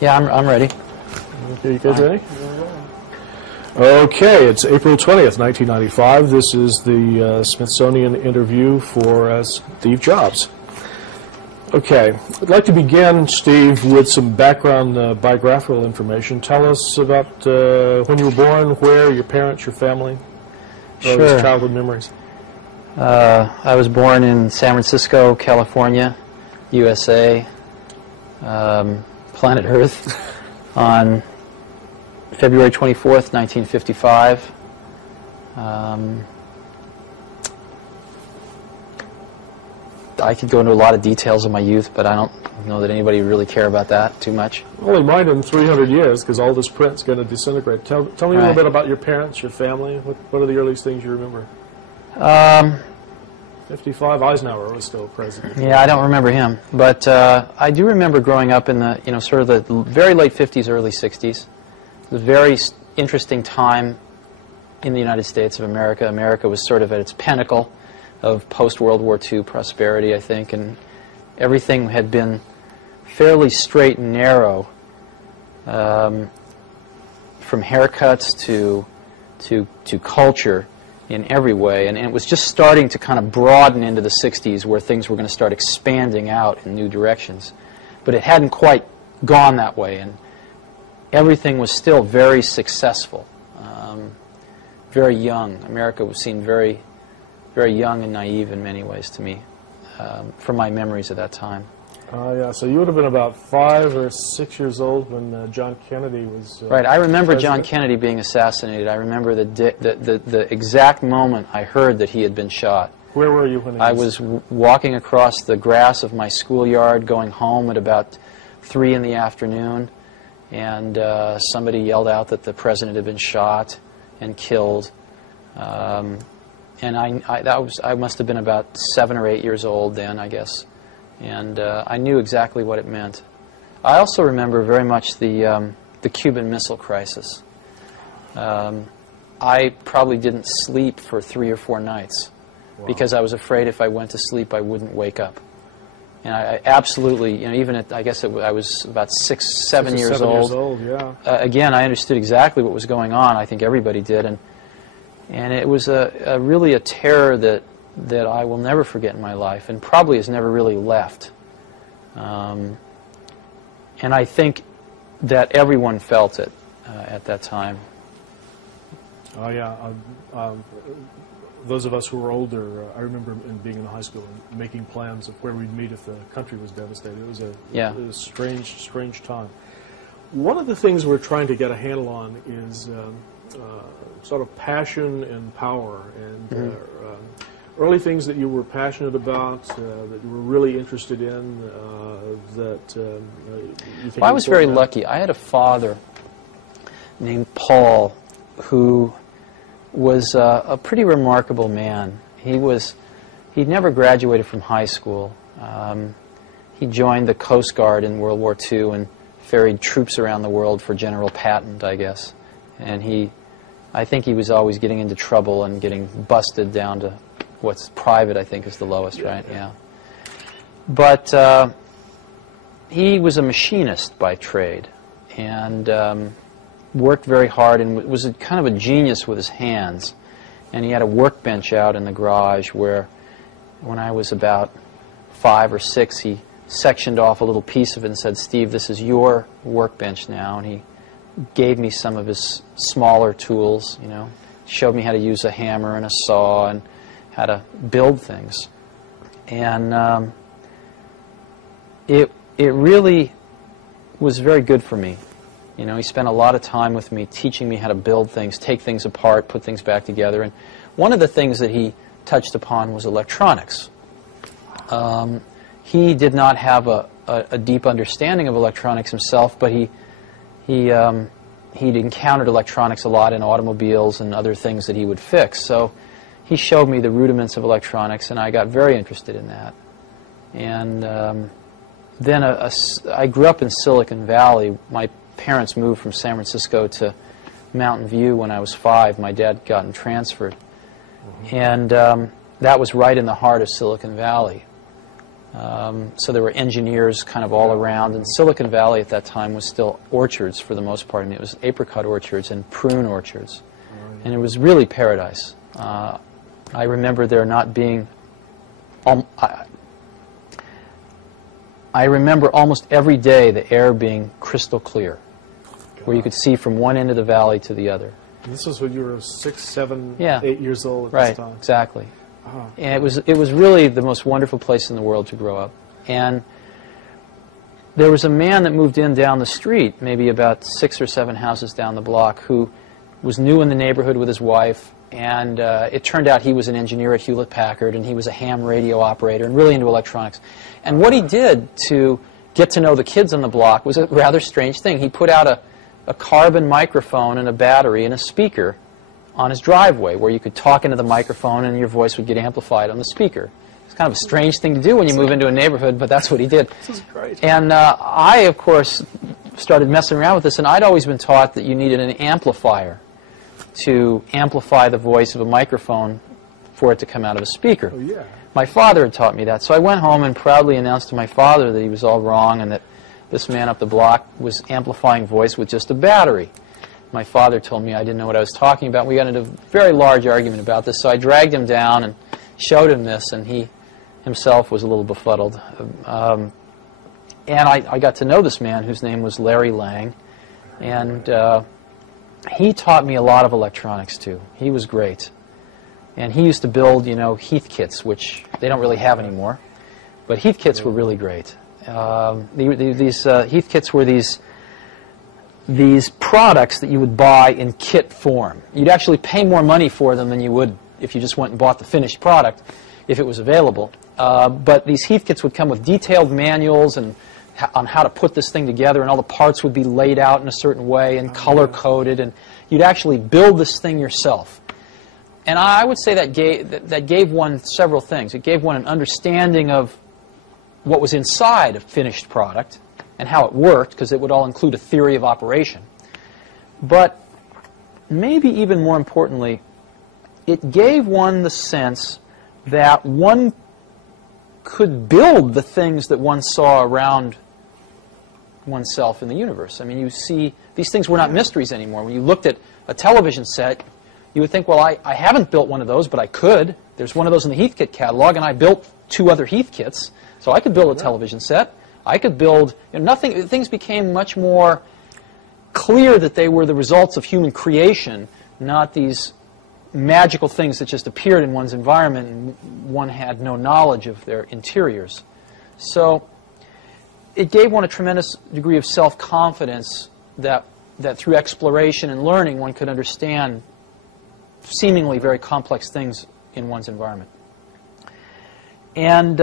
Yeah, I'm ready. Okay, you guys ready? Okay, it's April 20th, 1995. This is the Smithsonian interview for Steve Jobs. Okay, I'd like to begin, Steve, with some background biographical information. Tell us about when you were born, where, your parents, your family, Sure. childhood memories. I was born in San Francisco, California, USA, planet Earth, on February 24th, 1955. I could go into a lot of details of my youth, but I don't know that anybody would really care about that too much. Only mine in 300 years, because all this print's going to disintegrate. Tell me a little bit about your parents, your family. What are the earliest things you remember? 55, Eisenhower was still president. Yeah, I don't remember him, but I do remember growing up in the, sort of the very late 50s, early 60s. It was a very interesting time in the United States of America. America was sort of at its pinnacle of post-World War II prosperity, I think, and everything had been fairly straight and narrow, from haircuts to culture in every way, and it was just starting to kind of broaden into the 60s where things were going to start expanding out in new directions. But it hadn't quite gone that way, and everything was still very successful, very young. America was seen very, very young and naive in many ways to me, from my memories of that time. Yeah, so you would have been about 5 or 6 years old when John Kennedy was right. I remember president. John Kennedy being assassinated. I remember the exact moment I heard that he had been shot. Where were you when I was walking across the grass of my schoolyard going home at about 3 in the afternoon, and somebody yelled out that the president had been shot and killed. And I must have been about 7 or 8 years old then, I guess. And I knew exactly what it meant. I also remember very much the Cuban Missile Crisis. I probably didn't sleep for 3 or 4 nights because I was afraid if I went to sleep I wouldn't wake up. And I absolutely, even at, I guess I was about 6, 7 years old. Yeah. Again, I understood exactly what was going on. I think everybody did. And it was really a terror that I will never forget in my life, and probably has never really left. And I think that everyone felt it at that time. Oh, yeah. Those of us who were older, I remember being in high school and making plans of where we'd meet if the country was devastated. It was a strange time. One of the things we're trying to get a handle on is sort of passion and power, and early things that you were passionate about, that you were really interested in, that you think. Well, I was very lucky. I had a father named Paul who was a pretty remarkable man. He'd never graduated from high school. He joined the Coast Guard in World War II and ferried troops around the world for General Patton, I guess. And I think he was always getting into trouble and getting busted down to what's private, I think, is the lowest, right? Yeah. But he was a machinist by trade, and worked very hard, and was kind of a genius with his hands. And he had a workbench out in the garage where, when I was about 5 or 6, he sectioned off a little piece of it and said, "Steve, this is your workbench now." And he gave me some of his smaller tools, showed me how to use a hammer and a saw and how to build things. And it really was very good for me. He spent a lot of time with me teaching me how to build things, take things apart, put things back together. And one of the things that he touched upon was electronics. He did not have a deep understanding of electronics himself, but he'd encountered electronics a lot in automobiles and other things that he would fix. So he showed me the rudiments of electronics, and I got very interested in that. And then I grew up in Silicon Valley. My parents moved from San Francisco to Mountain View when I was 5. My dad had gotten transferred. And that was right in the heart of Silicon Valley. So there were engineers kind of all around, and Silicon Valley at that time was still orchards for the most part. I mean, it was apricot orchards and prune orchards, and it was really paradise. I remember there not being... I remember almost every day the air being crystal clear, where you could see from one end of the valley to the other. And this was when you were 6, 7, Yeah. 8 years old at this time. Right, exactly. And it was really the most wonderful place in the world to grow up. And there was a man that moved in down the street, maybe about 6 or 7 houses down the block, who was new in the neighborhood with his wife, and it turned out he was an engineer at Hewlett-Packard, and he was a ham radio operator and really into electronics. And what he did to get to know the kids on the block was a rather strange thing. He put out a carbon microphone and a battery and a speaker on his driveway, where you could talk into the microphone and your voice would get amplified on the speaker. It's kind of a strange thing to do when you move into a neighborhood, but that's what he did. This is great. And I, of course, started messing around with this, and I'd always been taught that you needed an amplifier to amplify the voice of a microphone for it to come out of a speaker. Oh, yeah. My father had taught me that, so I went home and proudly announced to my father that he was all wrong and that this man up the block was amplifying voice with just a battery. My father told me I didn't know what I was talking about. We got into a very large argument about this, so I dragged him down and showed him this, and he himself was a little befuddled. And I got to know this man whose name was Larry Lang, and he taught me a lot of electronics too. He was great. And he used to build, you know, Heath kits, which they don't really have anymore. But Heath kits were really great. These Heath kits were these products that you would buy in kit form. You'd actually pay more money for them than you would if you just went and bought the finished product, if it was available. But these Heath kits would come with detailed manuals and on how to put this thing together, and all the parts would be laid out in a certain way and color-coded, and you'd actually build this thing yourself. And I would say that gave one several things. It gave one an understanding of what was inside a finished product and how it worked, because it would all include a theory of operation. But maybe even more importantly, it gave one the sense that one could build the things that one saw around oneself in the universe. I mean, you see, these things were not mysteries anymore. When you looked at a television set, you would think, well, I haven't built one of those, but I could. There's one of those in the Heathkit catalog, and I built 2 other Heathkits, so I could build a television set. I could build, you know, things became much more clear that they were the results of human creation, not these magical things that just appeared in one's environment and one had no knowledge of their interiors. So it gave one a tremendous degree of self-confidence that through exploration and learning one could understand seemingly very complex things in one's environment. And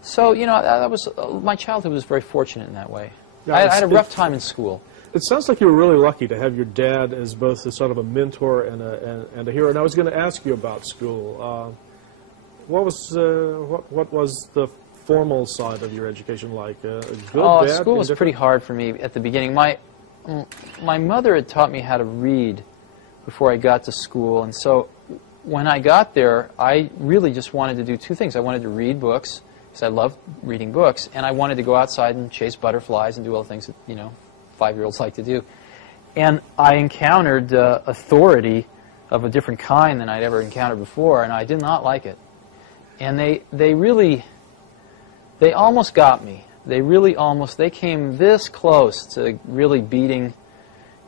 so, you know, that was my childhood was very fortunate in that way. Yeah, I had a rough time in school. It sounds like you were really lucky to have your dad as both a sort of a mentor and a hero. And I was going to ask you about school. What was the formal side of your education like? Good, bad, school was pretty hard for me at the beginning. My mother had taught me how to read before I got to school, and so when I got there, I really just wanted to do 2 things. I wanted to read books, because I loved reading books, and I wanted to go outside and chase butterflies and do all the things that, you know, 5-year-olds like to do. And I encountered authority of a different kind than I'd ever encountered before, and I did not like it. And they almost got me. They came this close to really beating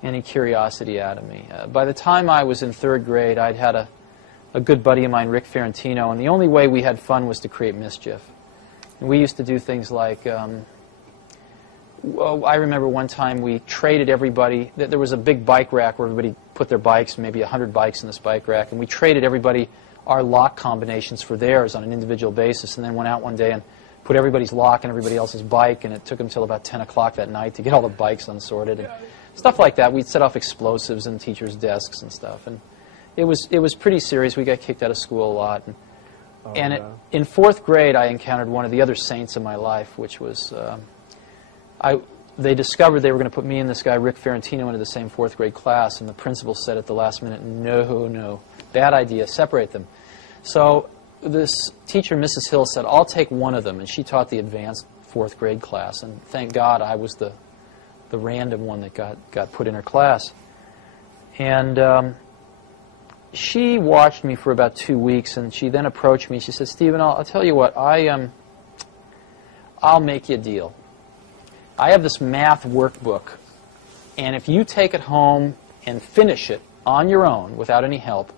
any curiosity out of me. By the time I was in 3rd grade, I'd had a good buddy of mine, Rick Ferrantino, and the only way we had fun was to create mischief. And we used to do things like, I remember one time we traded everybody, there was a big bike rack where everybody put their bikes, maybe 100 bikes in this bike rack, and we traded everybody our lock combinations for theirs on an individual basis, and then went out one day and put everybody's lock in everybody else's bike, and it took them until about 10 o'clock that night to get all the bikes unsorted and stuff like that. We'd set off explosives in teachers' desks and stuff, and it was pretty serious. We got kicked out of school a lot. And in 4th grade, I encountered one of the other saints in my life, which was they discovered they were going to put me and this guy, Rick Ferrantino, into the same 4th grade class, and the principal said at the last minute, no, bad idea, separate them. So this teacher, Mrs. Hill, said, I'll take one of them, and she taught the advanced 4th grade class, and thank God I was the random one that got put in her class. And she watched me for about 2 weeks, and she then approached me. She said, Stephen, I'll tell you what, I'll make you a deal. I have this math workbook, and if you take it home and finish it on your own without any help,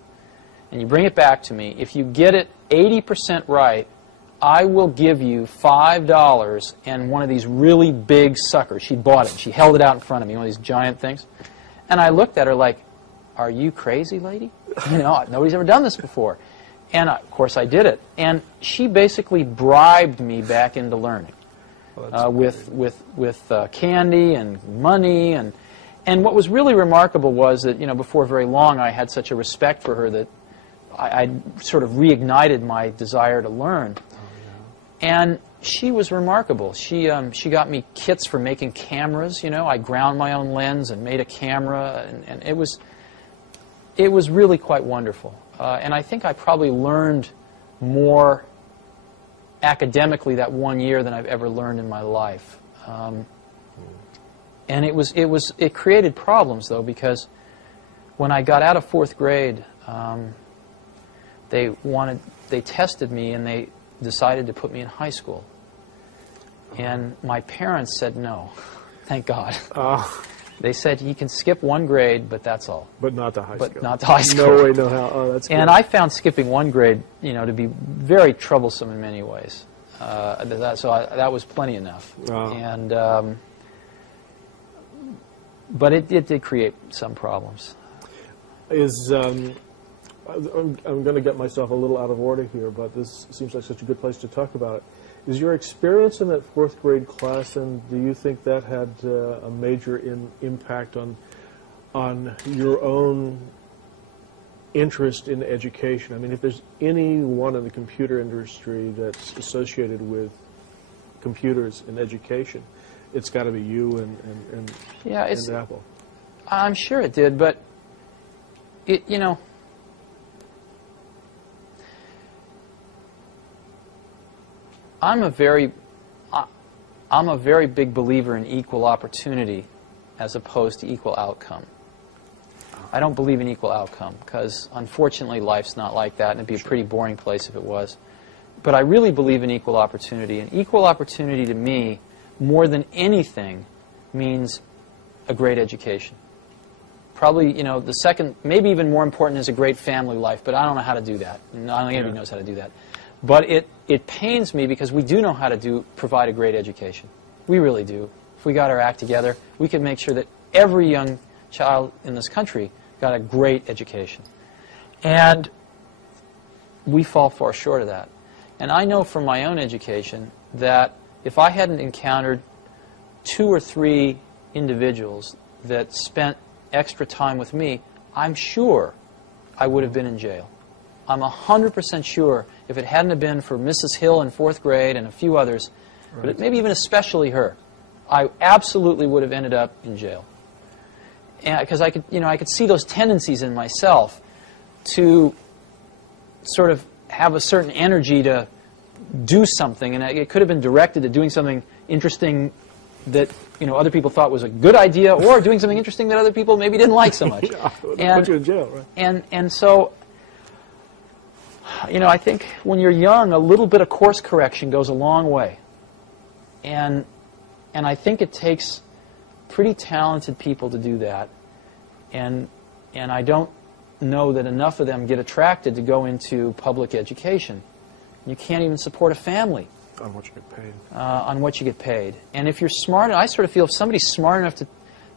and you bring it back to me, if you get it 80% right, I will give you $5 and one of these really big suckers. She bought it. She held it out in front of me, one of these giant things. And I looked at her like, are you crazy, lady? You know, nobody's ever done this before. And, of course, I did it. And she basically bribed me back into learning with candy and money. And what was really remarkable was that, you know, before very long I had such a respect for her that I sort of reignited my desire to learn. And she was remarkable. She got me kits for making cameras. You know, I ground my own lens and made a camera, and it was really quite wonderful. And I think I probably learned more academically that 1 year than I've ever learned in my life. And it created problems though, because when I got out of 4th grade, they tested me and they decided to put me in high school. And my parents said no, thank God. They said you can skip 1 grade, but that's all. But not to high school. But not to high school. No way, no how. Oh, that's good. And I found skipping 1 grade, you know, to be very troublesome in many ways. That was plenty enough. And but it did create some problems. I'm going to get myself a little out of order here, but this seems like such a good place to talk about it. Is your experience in that 4th grade class, and do you think that had a major impact on your own interest in education? I mean, if there's anyone in the computer industry that's associated with computers and education, it's got to be you and Apple. I'm sure it did, but you know, I'm a very big believer in equal opportunity as opposed to equal outcome. I don't believe in equal outcome because, unfortunately, life's not like that, and it'd be a pretty boring place if it was. But I really believe in equal opportunity, and equal opportunity to me, more than anything, means a great education. Probably, you know, the second, maybe even more important is a great family life, but I don't know how to do that. I don't think anybody knows how to do that. But it pains me because we do know how to provide a great education. We really do. If we got our act together, we could make sure that every young child in this country got a great education. And we fall far short of that. And I know from my own education that if I hadn't encountered 2 or 3 individuals that spent extra time with me, I'm sure I would have been in jail. I'm 100% sure if it hadn't have been for Mrs. Hill in 4th grade and a few others, but maybe even especially her, I absolutely would have ended up in jail. Because I could see those tendencies in myself to sort of have a certain energy to do something, and it could have been directed to doing something interesting that other people thought was a good idea, or doing something interesting that other people maybe didn't like so much. Put you in jail, right? And so, I think when you're young, a little bit of course correction goes a long way. And I think it takes pretty talented people to do that. And I don't know that enough of them get attracted to go into public education. You can't even support a family on what you get paid. On what you get paid. And if you're smart, I sort of feel if somebody's smart enough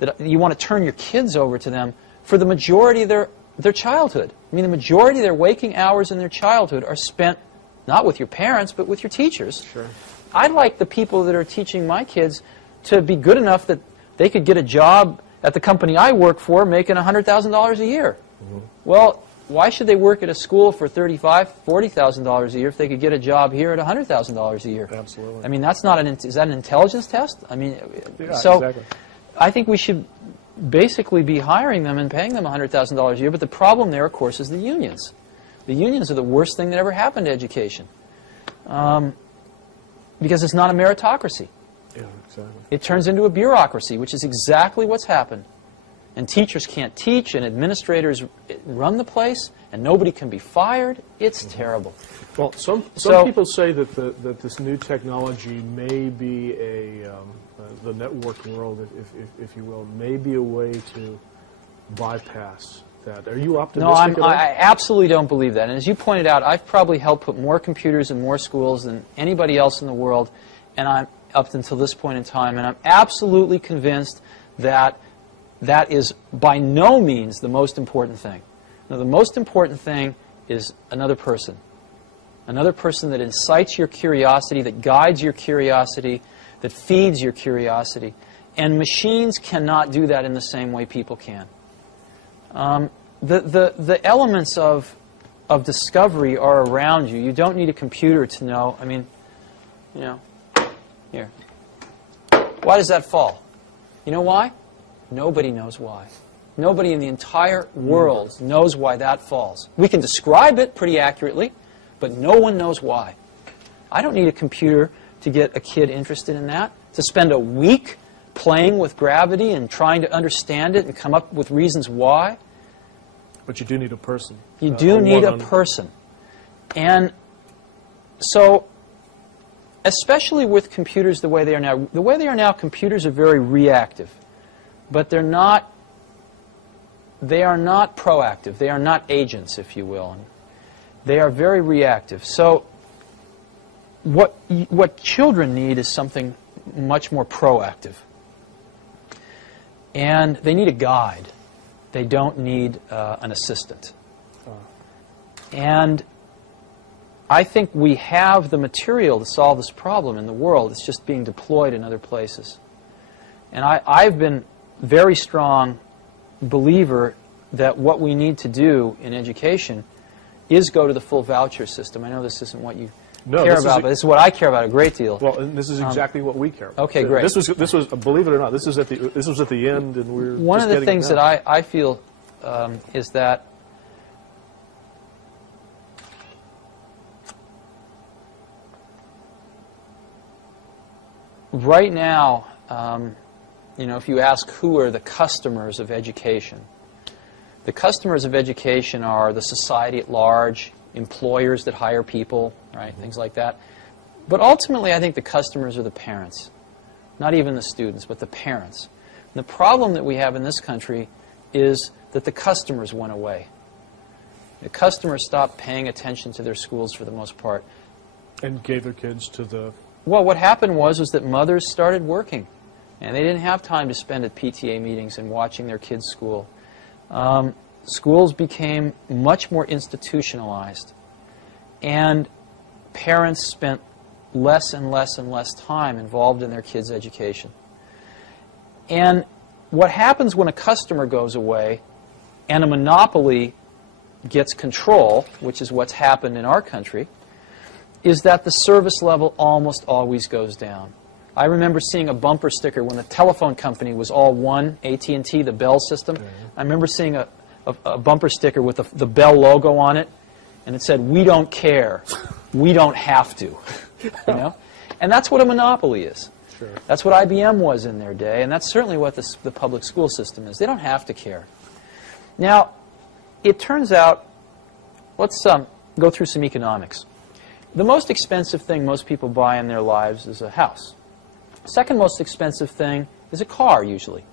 that you want to turn your kids over to them for the majority of their childhood. I mean, the majority of their waking hours in their childhood are spent not with your parents, but with your teachers. Sure. I'd like the people that are teaching my kids to be good enough that they could get a job at the company I work for making $100,000 a year. Mm-hmm. Well, why should they work at a school for $35,000, $40,000 a year if they could get a job here at $100,000 a year? Absolutely. I mean, that's not is that an intelligence test? I mean, yeah, so exactly. I think we should basically be hiring them and paying them $100,000 a year. But the problem there, of course, is the unions. The unions are the worst thing that ever happened to education. Because it's not a meritocracy. Yeah, exactly. It turns into a bureaucracy, which is exactly what's happened. And teachers can't teach, and administrators run the place, and nobody can be fired. It's terrible. Well, some people say that this new technology may be the network world, if you will, may be a way to bypass that. Are you optimistic? No, I absolutely don't believe that. And as you pointed out, I've probably helped put more computers in more schools than anybody else in the world, and I'm up until this point in time, and I'm absolutely convinced that that is by no means the most important thing. No, the most important thing is another person. Another person that incites your curiosity, that guides your curiosity, that feeds your curiosity. And machines cannot do that in the same way people can. The elements of discovery are around you. You don't need a computer to know. I mean, you know, here. Why does that fall? You know why? Nobody knows why. Nobody in the entire world knows why that falls. We can describe it pretty accurately, but no one knows why. I don't need a computer to get a kid interested in that, to spend a week playing with gravity and trying to understand it and come up with reasons why. But you do need a person. You do need a person. And so, especially with computers the way they are now, computers are very reactive. But they are not proactive. They are not agents, if you will. They are very reactive. So what children need is something much more proactive. And they need a guide. They don't need an assistant. And I think we have the material to solve this problem in the world. It's just being deployed in other places. And I've been very strong believer that what we need to do in education is go to the full voucher system. I know this isn't what you care about, but this is what I care about a great deal. Well, and this is exactly what we care about. Okay, great. This was believe it or not, this was at the end, and we're one of the things that I feel is that right now, you know, if you ask who are the customers of education, the customers of education are the society at large, employers that hire people, right, things like that. But ultimately, I think the customers are the parents, not even the students, but the parents. And the problem that we have in this country is that the customers went away. The customers stopped paying attention to their schools for the most part. And gave their kids to the... Well, what happened was that mothers started working. And they didn't have time to spend at PTA meetings and watching their kids' school. Schools became much more institutionalized. And parents spent less and less and less time involved in their kids' education. And what happens when a customer goes away and a monopoly gets control, which is what's happened in our country, is that the service level almost always goes down. I remember seeing a bumper sticker when the telephone company was all one, AT&T, the Bell system. I remember seeing a bumper sticker with the Bell logo on it, and it said, "We don't care. We don't have to." You know? And that's what a monopoly is. Sure. That's what IBM was in their day, and that's certainly what the public school system is. They don't have to care. Now, it turns out, let's go through some economics. The most expensive thing most people buy in their lives is a house. Second most expensive thing is a car, usually.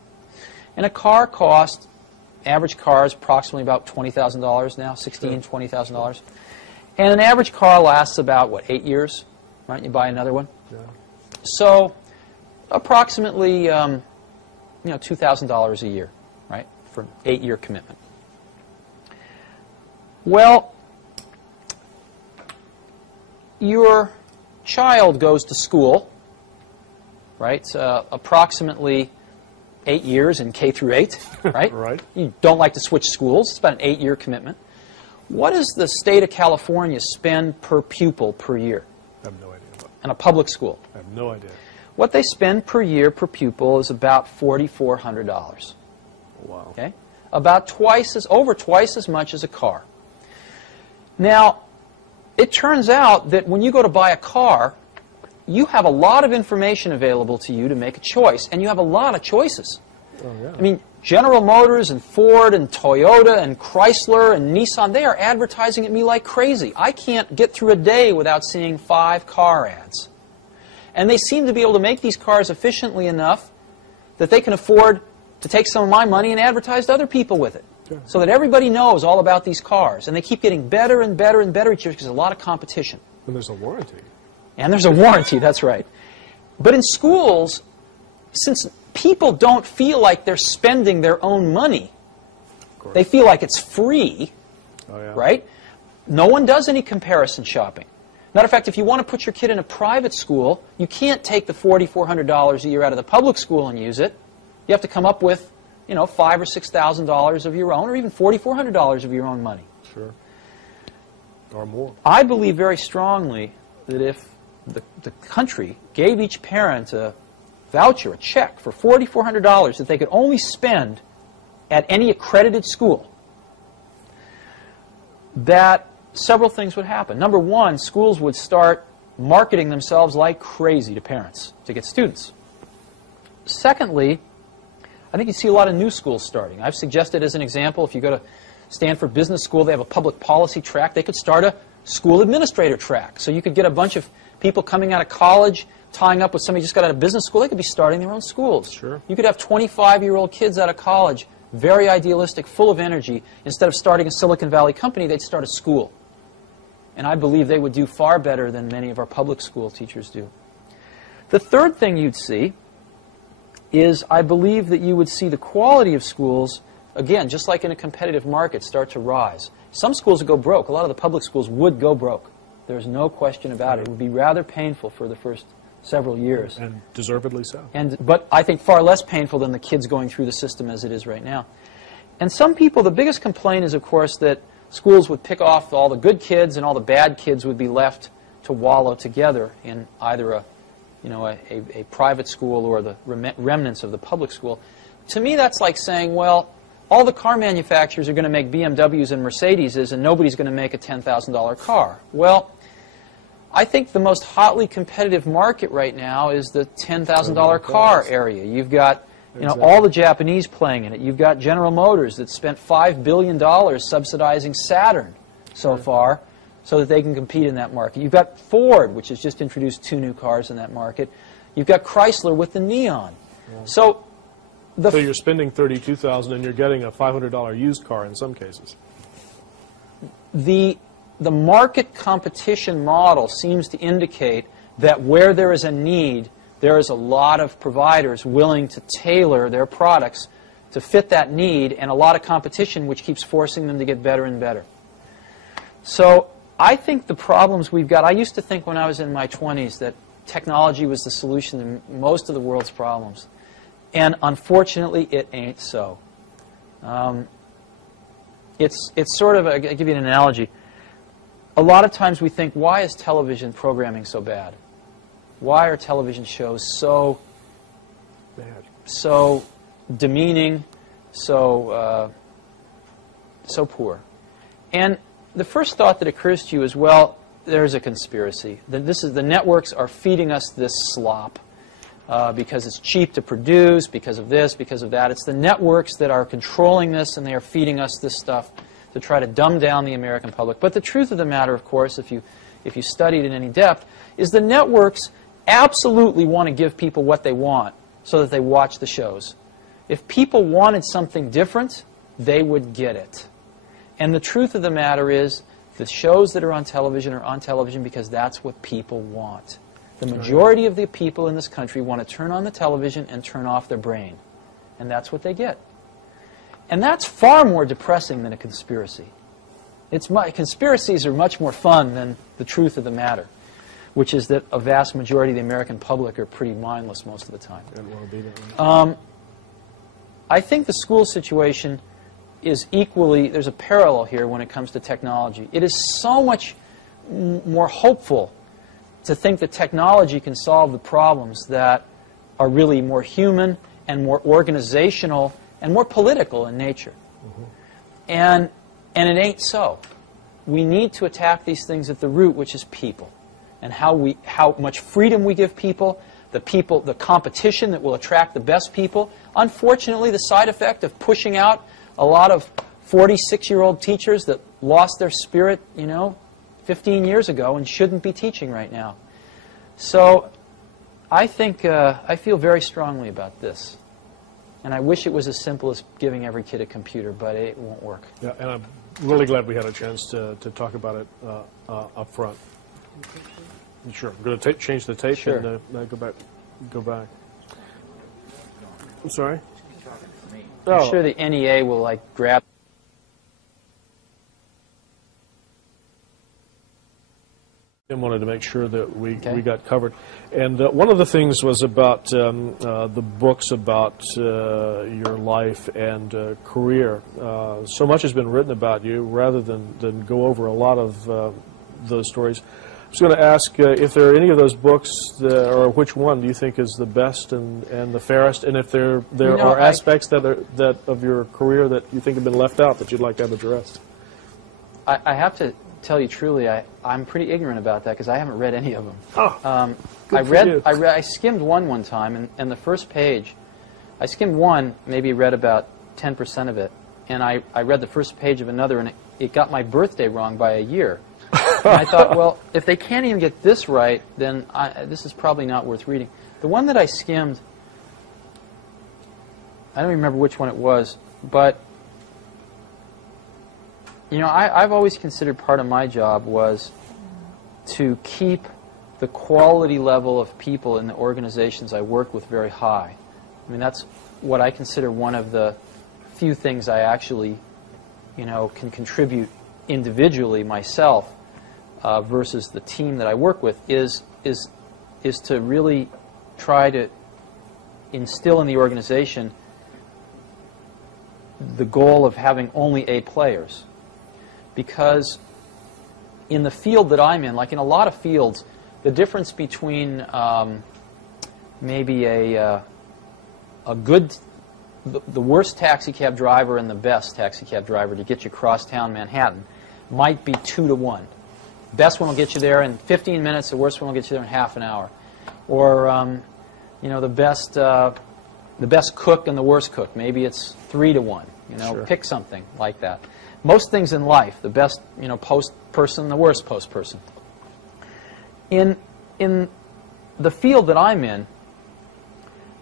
And a car costs, average car is approximately about $20,000 now, $16,000, $20,000. And an average car lasts about, what, 8 years? Right? You buy another one? Yeah. So, approximately, $2,000 a year, right, for an 8-year commitment. Well, your child goes to school, right? Approximately 8 years in K through 8, right? Right. You don't like to switch schools. It's about an 8-year commitment. What does the state of California spend per pupil per year? I have no idea. In a public school? I have no idea. What they spend per year per pupil is about $4,400. Wow. Okay? Over twice as much as a car. Now, it turns out that when you go to buy a car, you have a lot of information available to you to make a choice, and you have a lot of choices. Oh, yeah. I mean, General Motors and Ford and Toyota and Chrysler and Nissan, they are advertising at me like crazy. I can't get through a day without seeing 5 car ads. And they seem to be able to make these cars efficiently enough that they can afford to take some of my money and advertise to other people with it. Sure. So that everybody knows all about these cars. And they keep getting better and better and better each year because there's a lot of competition. And there's a warranty. And there's a warranty, that's right. But in schools, since people don't feel like they're spending their own money, they feel like it's free, right? No one does any comparison shopping. Matter of fact, if you want to put your kid in a private school, you can't take the $4,400 a year out of the public school and use it. You have to come up with, you know, $5,000 or $6,000 of your own, or even $4,400 of your own money. Sure. Or more. I believe very strongly that if the country gave each parent a voucher, a check for $4,400 that they could only spend at any accredited school, that several things would happen. Number one, schools would start marketing themselves like crazy to parents to get students. Secondly, I think you see a lot of new schools starting. I've suggested as an example, if you go to Stanford Business School, they have a public policy track. They could start a school administrator track. So you could get a bunch of people coming out of college, tying up with somebody who just got out of business school. They could be starting their own schools. Sure. You could have 25-year-old kids out of college, very idealistic, full of energy. Instead of starting a Silicon Valley company, they'd start a school. And I believe they would do far better than many of our public school teachers do. The third thing you'd see is I believe that you would see the quality of schools, again, just like in a competitive market, start to rise. Some schools would go broke. A lot of the public schools would go broke. There's no question about it. It would be rather painful for the first several years. And deservedly so. But I think far less painful than the kids going through the system as it is right now. And some people, the biggest complaint is, of course, that schools would pick off all the good kids and all the bad kids would be left to wallow together in either a private school or the remnants of the public school. To me, that's like saying, well, all the car manufacturers are going to make BMWs and Mercedeses and nobody's going to make a $10,000 car. Well, I think the most hotly competitive market right now is the $10,000 car area. You've got all the Japanese playing in it. You've got General Motors that spent $5 billion subsidizing Saturn so far so that they can compete in that market. You've got Ford, which has just introduced 2 new cars in that market. You've got Chrysler with the Neon. Yeah. So you're spending $32,000 and you're getting a $500 used car in some cases. The market competition model seems to indicate that where there is a need, there is a lot of providers willing to tailor their products to fit that need, and a lot of competition which keeps forcing them to get better and better. So I think the problems we've got, I used to think when I was in my 20s that technology was the solution to most of the world's problems. And unfortunately, it ain't so. It's sort of, I'll give you an analogy. A lot of times we think, why is television programming so bad? Why are television shows so bad, so demeaning, so poor? And the first thought that occurs to you is, well, there's a conspiracy. The networks are feeding us this slop because it's cheap to produce, because of this, because of that. It's the networks that are controlling this, and they are feeding us this stuff to try to dumb down the American public. But the truth of the matter, of course, if you study it in any depth, is the networks absolutely want to give people what they want so that they watch the shows. If people wanted something different, they would get it. And the truth of the matter is, the shows that are on television because that's what people want. The majority of the people in this country want to turn on the television and turn off their brain. And that's what they get. And that's far more depressing than a conspiracy. Conspiracies are much more fun than the truth of the matter, which is that a vast majority of the American public are pretty mindless most of the time. I think the school situation is equally, there's a parallel here when it comes to technology. It is so much more hopeful to think that technology can solve the problems that are really more human and more organizational and more political in nature. And it ain't so. we need to attack these things at the root, which is people, and how much freedom we give people, the competition that will attract the best people. Unfortunately, the side effect of pushing out a lot of 46-year-old teachers that lost their spirit, 15 years ago and shouldn't be teaching right now. So I think I feel very strongly about this. And I wish it was as simple as giving every kid a computer, but it won't work. Yeah, and I'm really glad we had a chance to talk about it up front. Sure. I'm going to change the tape sure. and go back. I'm sorry? I'm sure the NEA will grab. I wanted to make sure that we got covered. And one of the things was about the books about your life and career. So much has been written about you. Rather than go over a lot of those stories, I was going to ask if there are any of those books, or which one do you think is the best and the fairest, and if there are aspects that of your career that you think have been left out that you'd like to have addressed. I have to tell you truly, I'm pretty ignorant about that because I haven't read any of them. Oh, I skimmed one time, and the first page, I skimmed one, maybe read about 10% of it, and I read the first page of another, and it got my birthday wrong by a year. And I thought, well, if they can't even get this right, then this is probably not worth reading. The one that I skimmed, I don't remember which one it was, but I've always considered part of my job was to keep the quality level of people in the organizations I work with very high. I mean, that's what I consider one of the few things I actually, can contribute individually myself versus the team that I work with is to really try to instill in the organization the goal of having only A players. Because in the field that I'm in, like in a lot of fields, the difference between maybe the worst taxi cab driver and the best taxi cab driver to get you across town Manhattan might be 2 to 1. Best one will get you there in 15 minutes. The worst one will get you there in half an hour. Or the best cook and the worst cook, maybe it's 3 to 1. Sure. Pick something like that. Most things in life, the best post person, the worst post person. In the field that I'm in,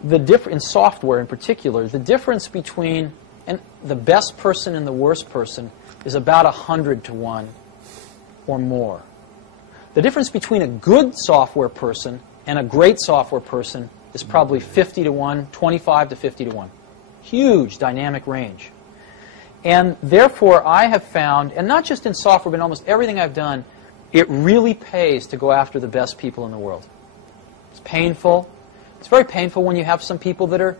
in software in particular, the difference between the best person and the worst person is about 100 to 1 or more. The difference between a good software person and a great software person is probably 50 to 1, 25 to 50 to 1. Huge dynamic range. And therefore, I have found, and not just in software, but in almost everything I've done, it really pays to go after the best people in the world. It's painful. It's very painful when you have some people that are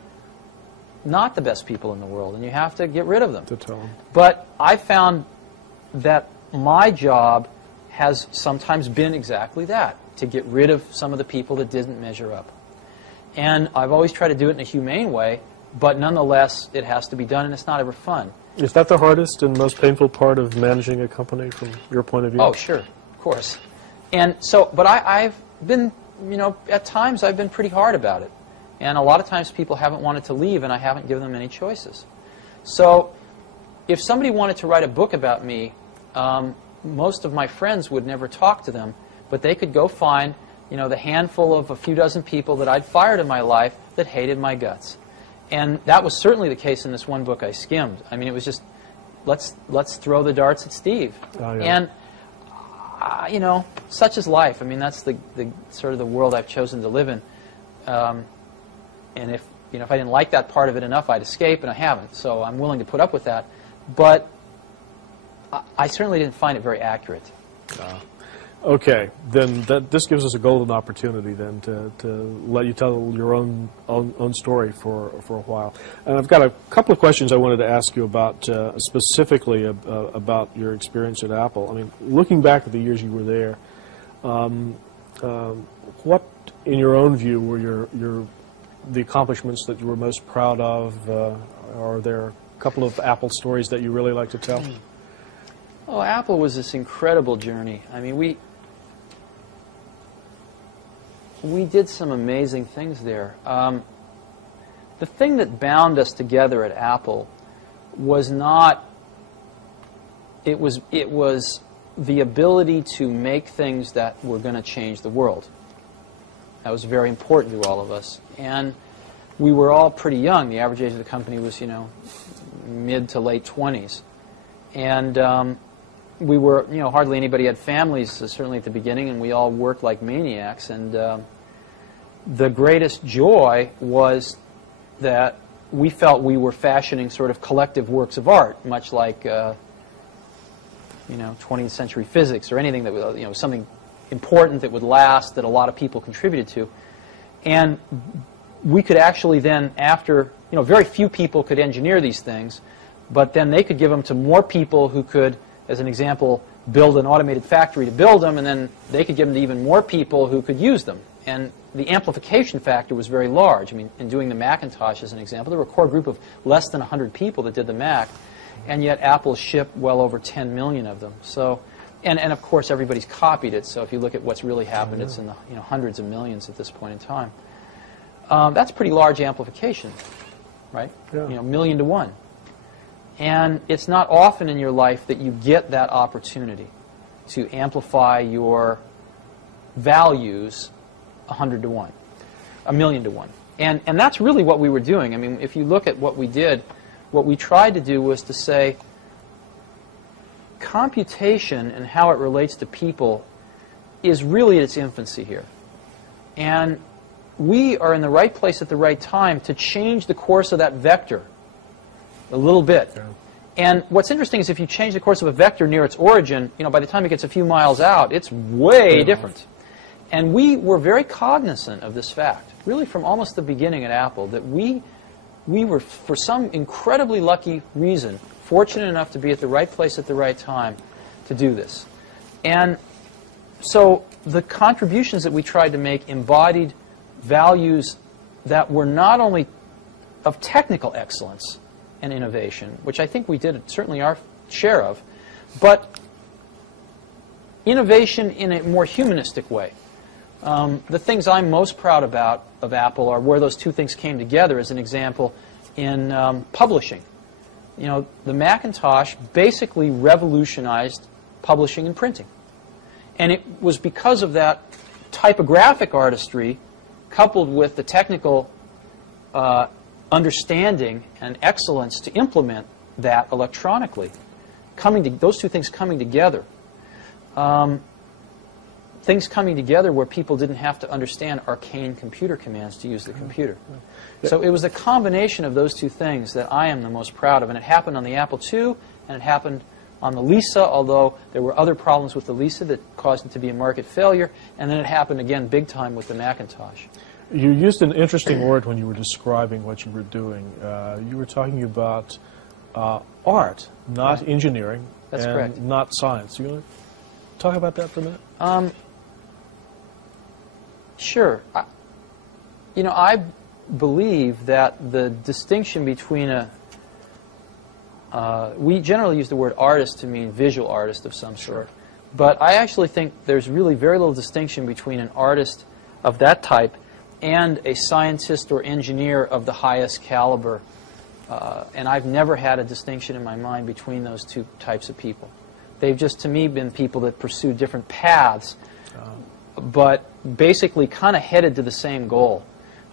not the best people in the world, and you have to get rid of them. To tell them. But I found that my job has sometimes been exactly that, to get rid of some of the people that didn't measure up. And I've always tried to do it in a humane way, but nonetheless, it has to be done, and it's not ever fun. Is that the hardest and most painful part of managing a company from your point of view? Oh, sure, of course. And so, but I've been, at times I've been pretty hard about it. And a lot of times people haven't wanted to leave, and I haven't given them any choices. So if somebody wanted to write a book about me, most of my friends would never talk to them, but they could go find, the handful of a few dozen people that I'd fired in my life that hated my guts. And that was certainly the case in this one book I skimmed. I mean, it was just, let's throw the darts at Steve. Oh, yeah. And, such is life. I mean, that's the sort of the world I've chosen to live in. And if I didn't like that part of it enough, I'd escape, and I haven't. So I'm willing to put up with that. But I certainly didn't find it very accurate. Okay, then this gives us a golden opportunity then to let you tell your own story for a while. And I've got a couple of questions I wanted to ask you about specifically about your experience at Apple. I mean, looking back at the years you were there, what, in your own view, were the accomplishments that you were most proud of? Are there a couple of Apple stories that you really like to tell? Oh, Apple was this incredible journey. I mean, we did some amazing things there. The thing that bound us together at Apple was not, it was the ability to make things that were going to change the world. That was very important to all of us. And we were all pretty young. The average age of the company was, you know, mid to late 20s. And we were, you know, hardly anybody had families, certainly at the beginning, and we all worked like maniacs. And the greatest joy was that we felt we were fashioning sort of collective works of art, much like, you know, 20th century physics or anything that was, you know, something important that would last, that a lot of people contributed to. And we could actually then, after, you know, very few people could engineer these things, but then they could give them to more people who could, as an example, build an automated factory to build them, and then they could give them to even more people who could use them. And the amplification factor was very large. I mean, in doing the Macintosh as an example, there were a core group of less than 100 people that did the Mac, and yet Apple shipped well over 10 million of them. So, and of course, everybody's copied it. So if you look at what's really happened, it's in the, you know, hundreds of millions at this point in time. That's pretty large amplification, right? Yeah. You know, 1,000,000 to 1. And it's not often in your life that you get that opportunity to amplify your values 100 to 1, 1,000,000 to 1. And that's really what we were doing. I mean, if you look at what we did, what we tried to do was to say computation and how it relates to people is really at its infancy here. And we are in the right place at the right time to change the course of that vector a little bit. Yeah. And what's interesting is if you change the course of a vector near its origin, you know, by the time it gets a few miles out, it's way different. And we were very cognizant of this fact, really from almost the beginning at Apple, that we were, for some incredibly lucky reason, fortunate enough to be at the right place at the right time to do this. And so the contributions that we tried to make embodied values that were not only of technical excellence and innovation, which I think we did certainly our share of, but innovation in a more humanistic way. The things I'm most proud about of Apple are where those two things came together, as an example, in publishing. You know, the Macintosh basically revolutionized publishing and printing. And it was because of that typographic artistry coupled with the technical understanding and excellence to implement that electronically, those two things coming together. Things coming together where people didn't have to understand arcane computer commands to use the computer. So it was the combination of those two things that I am the most proud of. And it happened on the Apple II, and it happened on the Lisa, although there were other problems with the Lisa that caused it to be a market failure. And then it happened again big time with the Macintosh. You used an interesting word when you were describing what you were doing. You were talking about art, not engineering, That's and correct. Not science. You want to talk about that for a minute? Sure. You know, I believe that the distinction between we generally use the word artist to mean visual artist of some sort. But I actually think there's really very little distinction between an artist of that type and a scientist or engineer of the highest caliber. And I've never had a distinction in my mind between those two types of people. They've just, to me, been people that pursue different paths, but basically kind of headed to the same goal,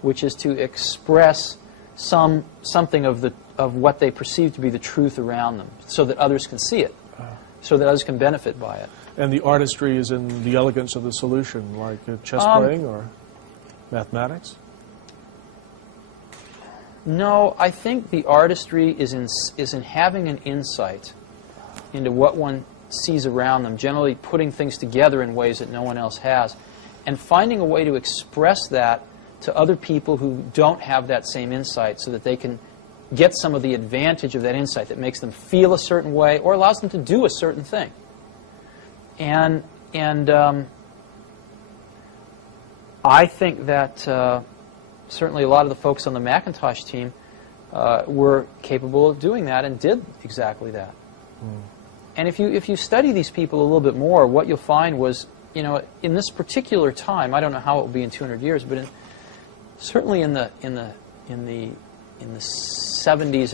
which is to express something of what they perceive to be the truth around them, so that others can see it, so that others can benefit by it. And the artistry is in the elegance of the solution, like chess playing or mathematics? No, I think the artistry is in having an insight into what one sees around them, generally putting things together in ways that no one else has, and finding a way to express that to other people who don't have that same insight, so that they can get some of the advantage of that insight that makes them feel a certain way or allows them to do a certain thing. And I think that certainly a lot of the folks on the Macintosh team were capable of doing that and did exactly that. And if you study these people a little bit more, what you'll find was, you know, in this particular time, I don't know how it will be in 200 years, but certainly in the 70s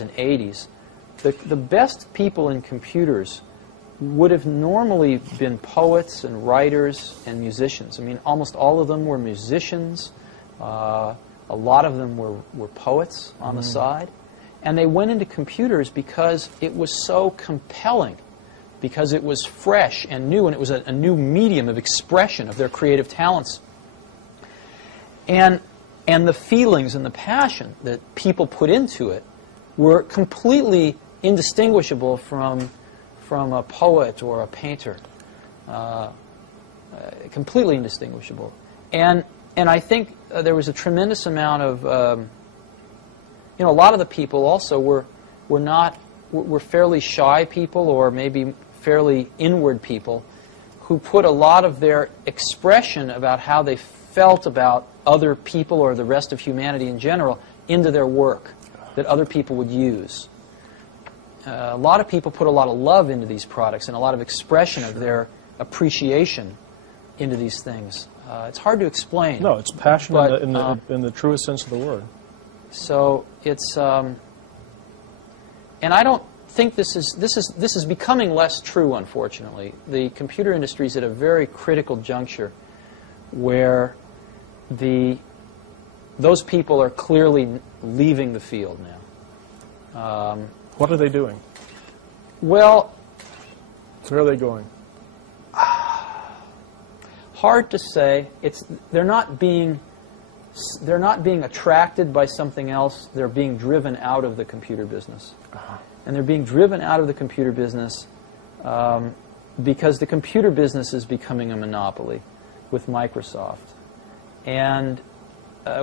and 80s, the best people in computers would have normally been poets and writers and musicians. I mean, almost all of them were musicians. A lot of them were poets on the side. And they went into computers because it was so compelling, because it was fresh and new, and it was a new medium of expression of their creative talents. And the feelings and the passion that people put into it were completely indistinguishable from a poet or a painter. Completely indistinguishable. And I think there was a tremendous amount of, you know, a lot of the people also were fairly shy people, or maybe fairly inward people, who put a lot of their expression about how they felt about other people or the rest of humanity in general into their work that other people would use. A lot of people put a lot of love into these products and a lot of expression of their appreciation into these things. It's hard to explain. No, it's passion, but, in the truest sense of the word. So it's, and I don't think this is becoming less true, unfortunately. The computer industry is at a very critical juncture where those people are clearly leaving the field now. What are they doing? Well, where are they going? Hard to say. They're not being attracted by something else. They're being driven out of the computer business. And they're being driven out of the computer business because the computer business is becoming a monopoly with Microsoft. And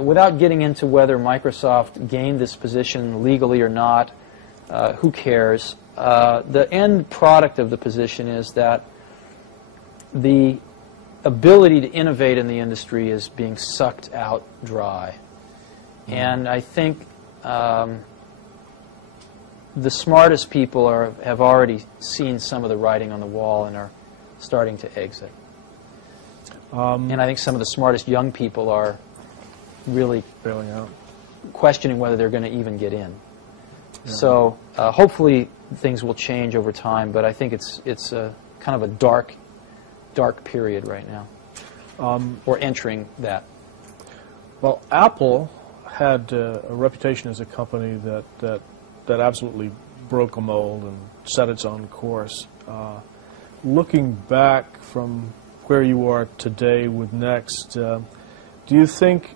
without getting into whether Microsoft gained this position legally or not, who cares? The end product of the position is that the ability to innovate in the industry is being sucked out dry. And I think the smartest people have already seen some of the writing on the wall and are starting to exit. And I think some of the smartest young people are really bailing out, questioning whether they're going to even get in. Yeah. So hopefully things will change over time, but I think it's kind of a dark period right now. We're entering that. Well, Apple had a reputation as a company that absolutely broke a mold and set its own course. Looking back from where you are today with Next, do you think,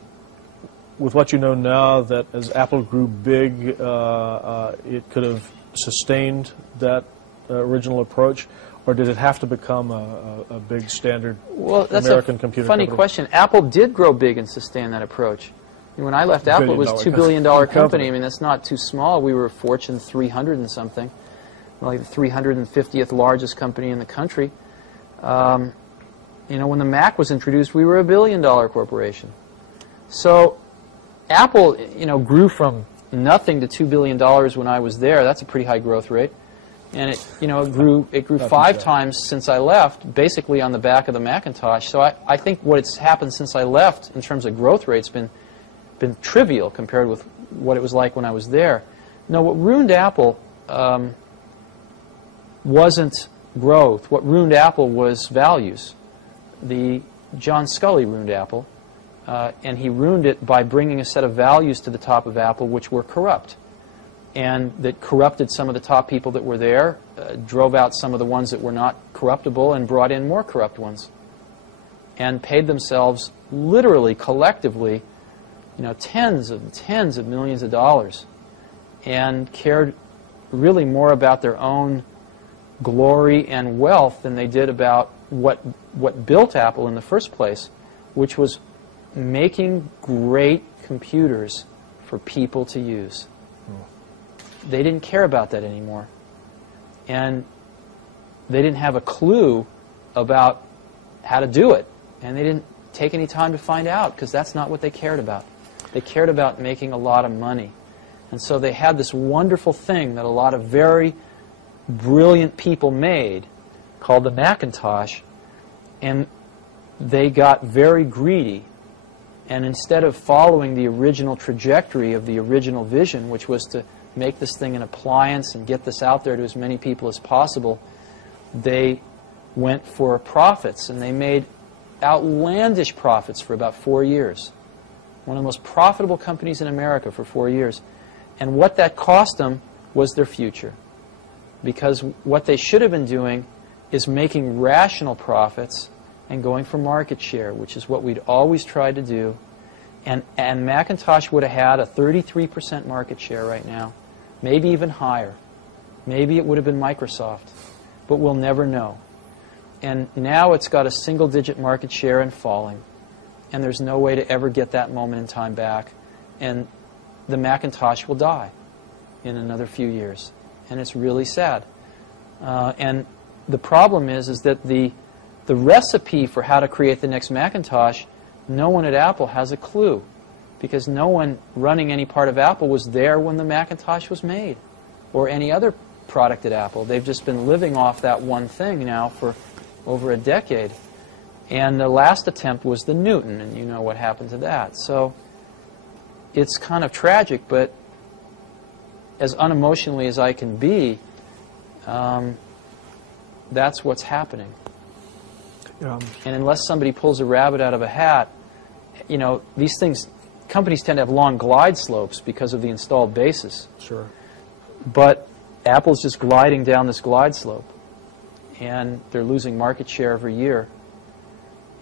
with what you know now, that as Apple grew big, it could have sustained that original approach, or did it have to become a big standard American computer company? Funny question. Apple did grow big and sustain that approach. When I left Apple, it was a $2 billion company. I mean, that's not too small. We were Fortune 300 and something, like the 350th largest company in the country. You know, when the Mac was introduced, we were $1 billion corporation. So Apple, you know, grew from nothing to $2 billion when I was there. That's a pretty high growth rate. And it grew 5 times since I left, basically on the back of the Macintosh. So I think what's happened since I left in terms of growth rate's been trivial compared with what it was like when I was there. No, what ruined Apple wasn't growth. What ruined Apple was values. John Sculley ruined Apple, and he ruined it by bringing a set of values to the top of Apple which were corrupt, and that corrupted some of the top people that were there, drove out some of the ones that were not corruptible, and brought in more corrupt ones, and paid themselves literally, collectively, you know, tens of millions of dollars, and cared really more about their own glory and wealth than they did about what built Apple in the first place, which was making great computers for people to use. They didn't care about that anymore. And they didn't have a clue about how to do it. And they didn't take any time to find out, because that's not what they cared about. They cared about making a lot of money. And so they had this wonderful thing that a lot of very brilliant people made called the Macintosh, and they got very greedy. And instead of following the original trajectory of the original vision, which was to make this thing an appliance and get this out there to as many people as possible, they went for profits, and they made outlandish profits for about 4 years. One of the most profitable companies in America for 4 years. And what that cost them was their future. Because what they should have been doing is making rational profits and going for market share, which is what we'd always tried to do. And Macintosh would have had a 33% market share right now, maybe even higher. Maybe it would have been Microsoft, but we'll never know. And now it's got a single-digit market share and falling. And there's no way to ever get that moment in time back. And the Macintosh will die in another few years. And it's really sad. And the problem is that the recipe for how to create the next Macintosh, no one at Apple has a clue. Because no one running any part of Apple was there when the Macintosh was made. Or any other product at Apple. They've just been living off that one thing now for over a decade. And the last attempt was the Newton, and you know what happened to that. So it's kind of tragic, but as unemotionally as I can be, that's what's happening. And unless somebody pulls a rabbit out of a hat, you know, these things, companies tend to have long glide slopes because of the installed bases. Sure. But Apple's just gliding down this glide slope, and they're losing market share every year.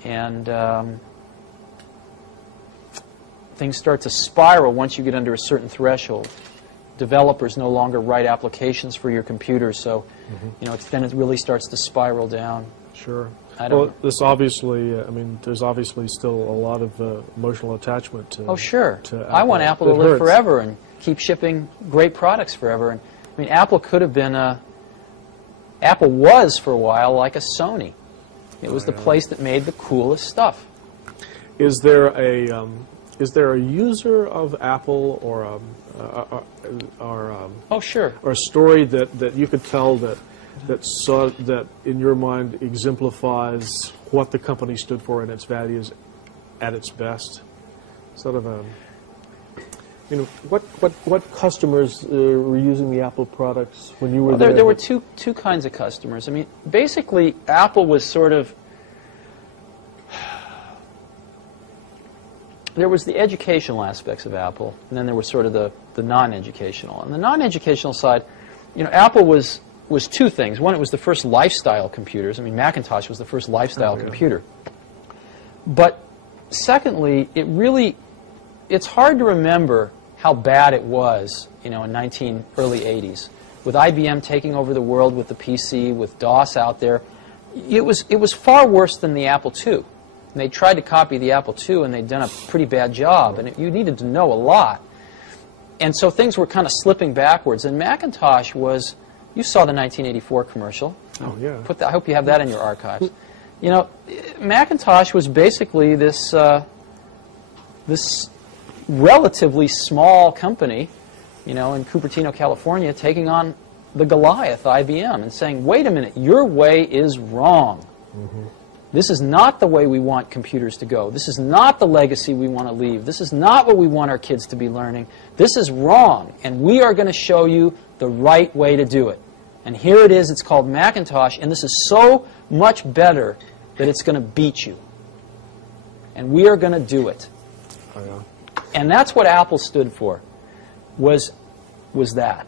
And things start to spiral once you get under a certain threshold. Developers no longer write applications for your computer, so you know, then it really starts to spiral down. Sure. Well, this obviously, I mean, there's obviously still a lot of emotional attachment to. Oh, sure. To Apple. I want Apple to live forever and keep shipping great products forever. And I mean, Apple could have been Apple was for a while like a Sony. It was the place that made the coolest stuff. Is there a user of Apple or oh, sure. or a story that you could tell that in your mind exemplifies what the company stood for and its values at its best? Sort of a, you know, what customers were using the Apple products when you were there? There were two kinds of customers. I mean, basically, Apple was sort of, there was the educational aspects of Apple, and then there was sort of the non-educational. On the non-educational side, you know, Apple was two things. One, it was the first lifestyle computers. I mean, Macintosh was the first lifestyle computer. But secondly, it's hard to remember how bad it was, you know, in early 80s, with IBM taking over the world with the PC, with DOS out there. It was far worse than the Apple II. And they tried to copy the Apple II, and they'd done a pretty bad job, and you needed to know a lot. And so things were kind of slipping backwards. And Macintosh was, you saw the 1984 commercial. Oh, yeah. I hope you have that in your archives. You know, Macintosh was basically this relatively small company, you know, in Cupertino, California, taking on the Goliath, IBM, and saying, wait a minute, your way is wrong. This is not the way we want computers to go. This is not the legacy we want to leave. This is not what we want our kids to be learning. This is wrong, and we are going to show you the right way to do it. And here it is. It's called Macintosh, and this is so much better that it's going to beat you. And we are going to do it. Oh, yeah. And that's what Apple stood for, was that.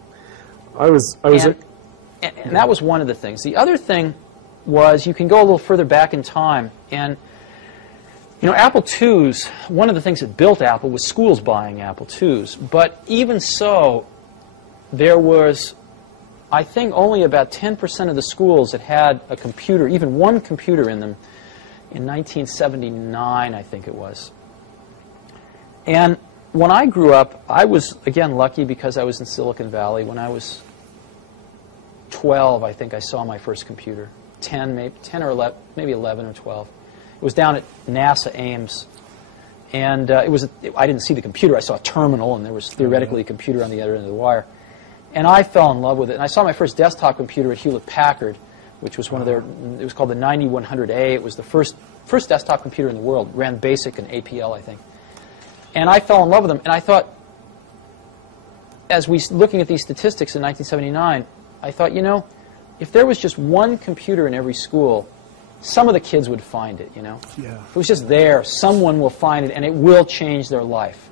And that was one of the things. The other thing was, you can go a little further back in time, and you know, Apple IIs, one of the things that built Apple was schools buying Apple IIs. But even so, there was, I think, only about 10% of the schools that had a computer, even one computer in them, in 1979, I think it was. And when I grew up, I was, again, lucky because I was in Silicon Valley. When I was 12, I think I saw my first computer. 10 or 11, maybe 11 or 12. It was down at NASA Ames. And I didn't see the computer. I saw a terminal, and there was theoretically a computer on the other end of the wire. And I fell in love with it. And I saw my first desktop computer at Hewlett-Packard, which was one of their, it was called the 9100A. It was the first desktop computer in the world. Ran BASIC and APL, I think. And I fell in love with them. And I thought, as we looking at these statistics in 1979, I thought, you know, if there was just one computer in every school, some of the kids would find it, you know. Yeah. If it was just there, someone will find it, and it will change their life.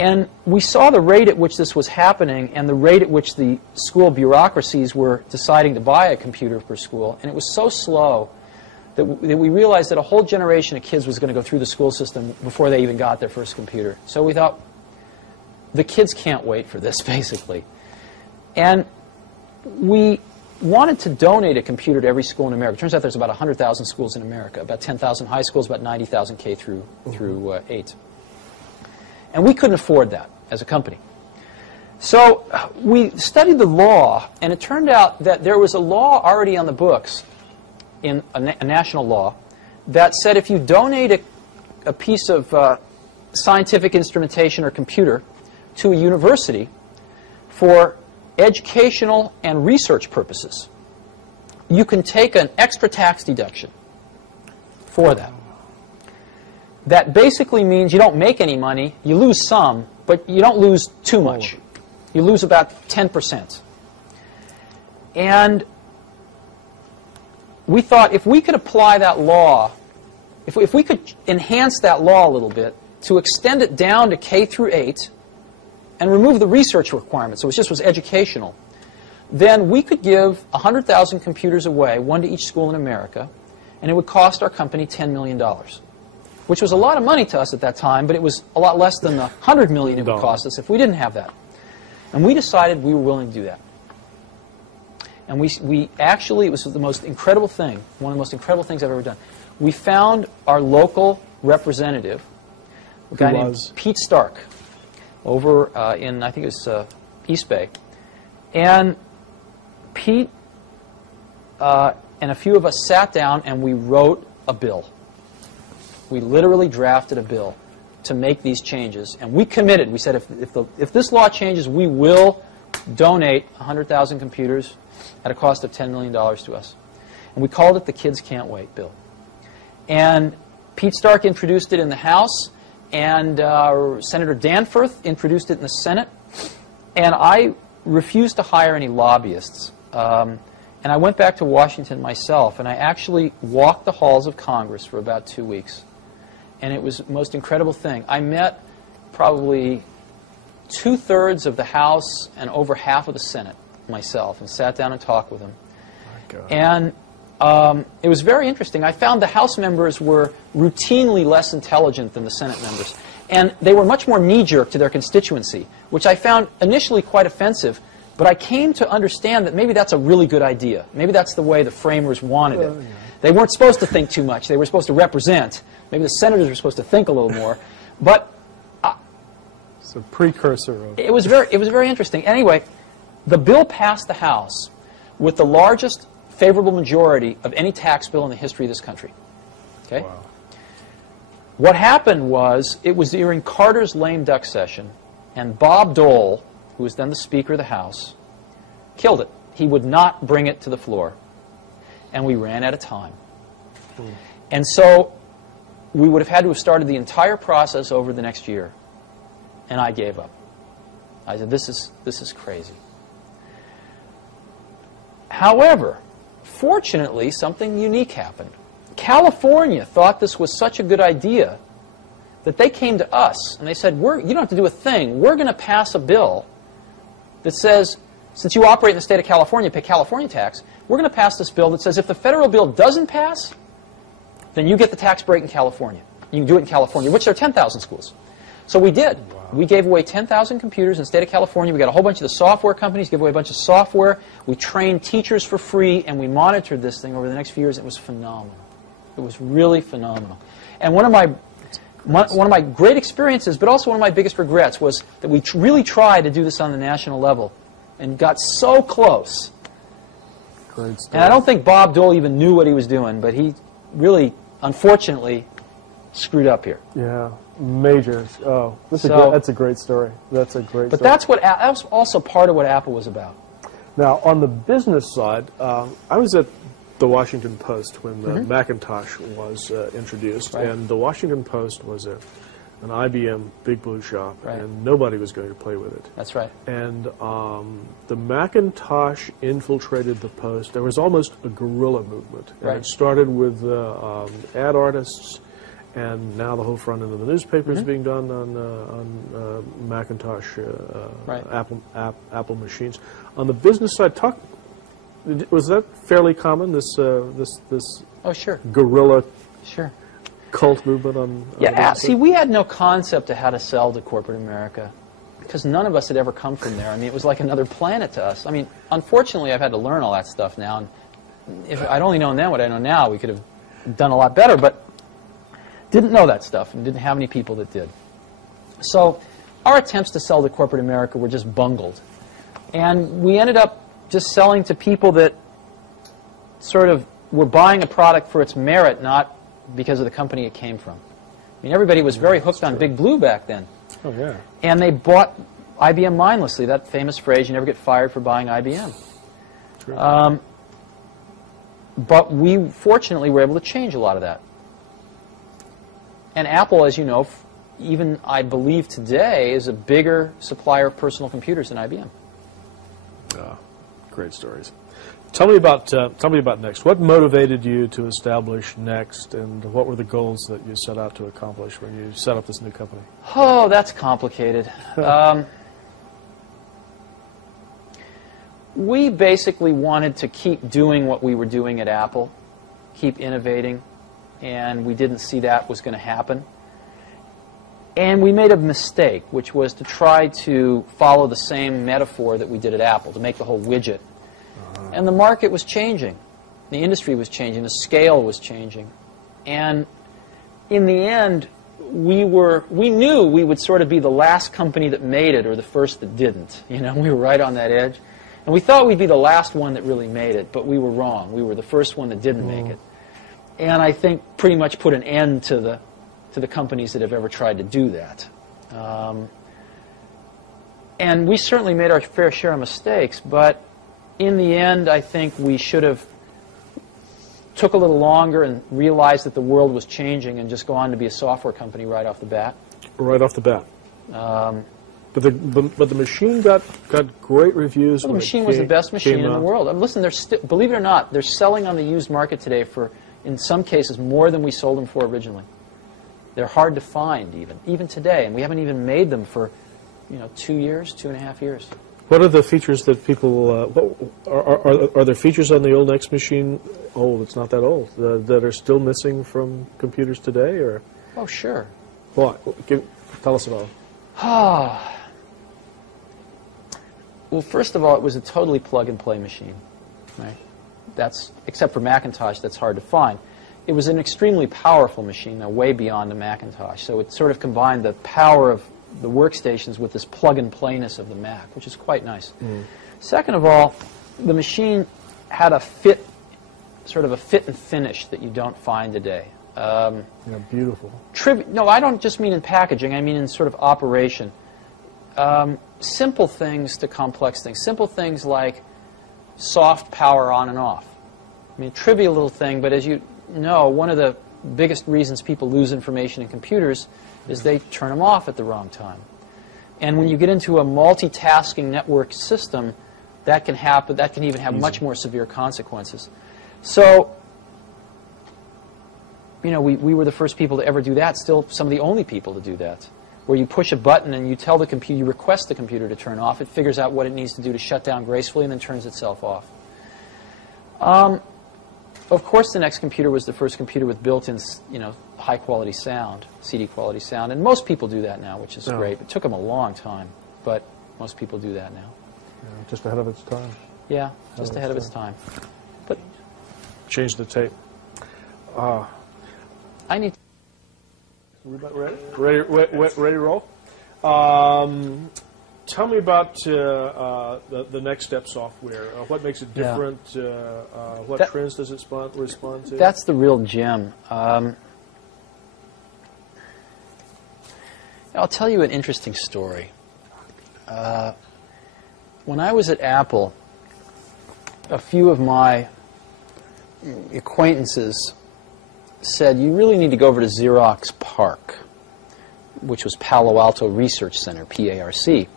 And we saw the rate at which this was happening and the rate at which the school bureaucracies were deciding to buy a computer per school, and it was so slow that we realized that a whole generation of kids was going to go through the school system before they even got their first computer. So we thought, the kids can't wait for this, basically. And we wanted to donate a computer to every school in America. It turns out there's about 100,000 schools in America, about 10,000 high schools, about 90,000 K through 8. And we couldn't afford that as a company. So we studied the law, and it turned out that there was a law already on the books, in a national law, that said if you donate a piece of scientific instrumentation or computer to a university for educational and research purposes, you can take an extra tax deduction for that. That basically means you don't make any money, you lose some, but you don't lose too much. You lose about 10%. And we thought if we could apply that law, if we could enhance that law a little bit to extend it down to K through 8 and remove the research requirements, so it just was educational, then we could give 100,000 computers away, one to each school in America, and it would cost our company $10 million. Which was a lot of money to us at that time, but it was a lot less than the $100 million it would cost us if we didn't have that. And we decided we were willing to do that. And we actually, it was the most incredible thing, one of the most incredible things I've ever done. We found our local representative, a guy named Pete Stark, over in, I think it was East Bay. And Pete and a few of us sat down and we wrote a bill. We literally drafted a bill to make these changes, and we committed. We said if this law changes, we will donate 100,000 computers at a cost of $10 million to us. And we called it the Kids Can't Wait bill. And Pete Stark introduced it in the House, and Senator Danforth introduced it in the Senate. And I refused to hire any lobbyists. And I went back to Washington myself, and I actually walked the halls of Congress for about 2 weeks. And it was the most incredible thing. I met probably 2/3 of the House and over half of the Senate myself and sat down and talked with them. And it was very interesting. I found the House members were routinely less intelligent than the Senate members. And they were much more knee-jerk to their constituency, which I found initially quite offensive. But I came to understand that maybe that's a really good idea. Maybe that's the way the framers wanted it. They weren't supposed to think too much. They were supposed to represent. Maybe the senators were supposed to think a little more. But it's a precursor of... It was very interesting. Anyway, the bill passed the House with the largest favorable majority of any tax bill in the history of this country. Okay? Wow. What happened was, it was during Carter's lame duck session, and Bob Dole, who was then the Speaker of the House, killed it. He would not bring it to the floor. And we ran out of time. And so we would have had to have started the entire process over the next year. And I gave up. I said, this is crazy. However, fortunately, something unique happened. California thought this was such a good idea that they came to us and they said, you don't have to do a thing. We're going to pass a bill that says, since you operate in the state of California, pay California tax, we're going to pass this bill that says if the federal bill doesn't pass, then you get the tax break in California. You can do it in California, which there are 10,000 schools. So we did. Wow. We gave away 10,000 computers in the state of California. We got a whole bunch of the software companies, gave away a bunch of software. We trained teachers for free, and we monitored this thing over the next few years. It was phenomenal. It was really phenomenal. And one of my great experiences, but also one of my biggest regrets, was that we really tried to do this on the national level and got so close. And I don't think Bob Dole even knew what he was doing, but he really, unfortunately, screwed up here. Yeah, major. Oh, that's a great story. That's a great But story. that was also part of what Apple was about. Now, on the business side, I was at the Washington Post when the Macintosh was introduced, and the Washington Post was an IBM Big Blue shop, and nobody was going to play with it. That's right. And the Macintosh infiltrated the Post. There was almost a guerrilla movement. And it started with ad artists, and now the whole front end of the newspaper is being done on Macintosh Apple machines. On the business side, was that fairly common? This guerrilla cult movement on see, we had no concept of how to sell to corporate America because none of us had ever come from there. I mean, it was like another planet to us. I mean, unfortunately, I've had to learn all that stuff now. And if I'd only known then what I know now, we could have done a lot better. But didn't know that stuff and didn't have any people that did. So our attempts to sell to corporate America were just bungled. And we ended up just selling to people that sort of were buying a product for its merit, not because of the company it came from. I mean, everybody was very hooked on Big Blue back then. Oh, yeah. And they bought IBM mindlessly, that famous phrase, you never get fired for buying IBM. True. But we, fortunately, were able to change a lot of that. And Apple, as you know, even I believe today, is a bigger supplier of personal computers than IBM. Great stories. Tell me about Next. What motivated you to establish Next, and what were the goals that you set out to accomplish when you set up this new company? Oh, that's complicated. We basically wanted to keep doing what we were doing at Apple, keep innovating, and we didn't see that was going to happen. And we made a mistake, which was to try to follow the same metaphor that we did at Apple, to make the whole widget. And the market was changing. The industry was changing. The scale was changing. And in the end, we knew we would sort of be the last company that made it or the first that didn't. You know, we were right on that edge. And we thought we'd be the last one that really made it, but we were wrong. We were the first one that didn't make it. And I think pretty much put an end to the companies that have ever tried to do that. And we certainly made our fair share of mistakes, but in the end, I think we should have took a little longer and realized that the world was changing and just go on to be a software company right off the bat. Right off the bat. But the machine got great reviews. Well, the machine was the best machine in the world. Listen, believe it or not, they're selling on the used market today for, in some cases, more than we sold them for originally. They're hard to find even today, and we haven't even made them for 2 years, 2.5 years. What are the features that people, are there features on the old Next machine, old, it's not that old, that are still missing from computers today? Or? Oh, sure. What? Tell us about it. Well, first of all, it was a totally plug-and-play machine. Right? Except for Macintosh, that's hard to find. It was an extremely powerful machine, though, way beyond the Macintosh. So it sort of combined the power of the workstations with this plug-and-playness of the Mac, which is quite nice. Second of all, the machine had sort of a fit and finish that you don't find today. Beautiful. No, I don't just mean in packaging. I mean in sort of operation. Simple things to complex things. Simple things like soft power on and off. I mean, trivial little thing, but as you know, one of the biggest reasons people lose information in computers is they turn them off at the wrong time. And when you get into a multitasking network system, that can happen. That can even have much more severe consequences. So, we were the first people to ever do that, still some of the only people to do that, where you push a button and you tell the computer, you request the computer to turn off, it figures out what it needs to do to shut down gracefully and then turns itself off. Of course, the Next computer was the first computer with built-in, high-quality sound, CD-quality sound, and most people do that now, which is great. It took them a long time, but most people do that now. Yeah, just ahead of its time. Yeah, just ahead of its time. But change the tape. I need. Ready to roll? Tell me about the Next Step software. What makes it different? What trends does it respond to? That's the real gem. I'll tell you an interesting story. When I was at Apple, a few of my acquaintances said, you really need to go over to Xerox PARC, which was Palo Alto Research Center, PARC,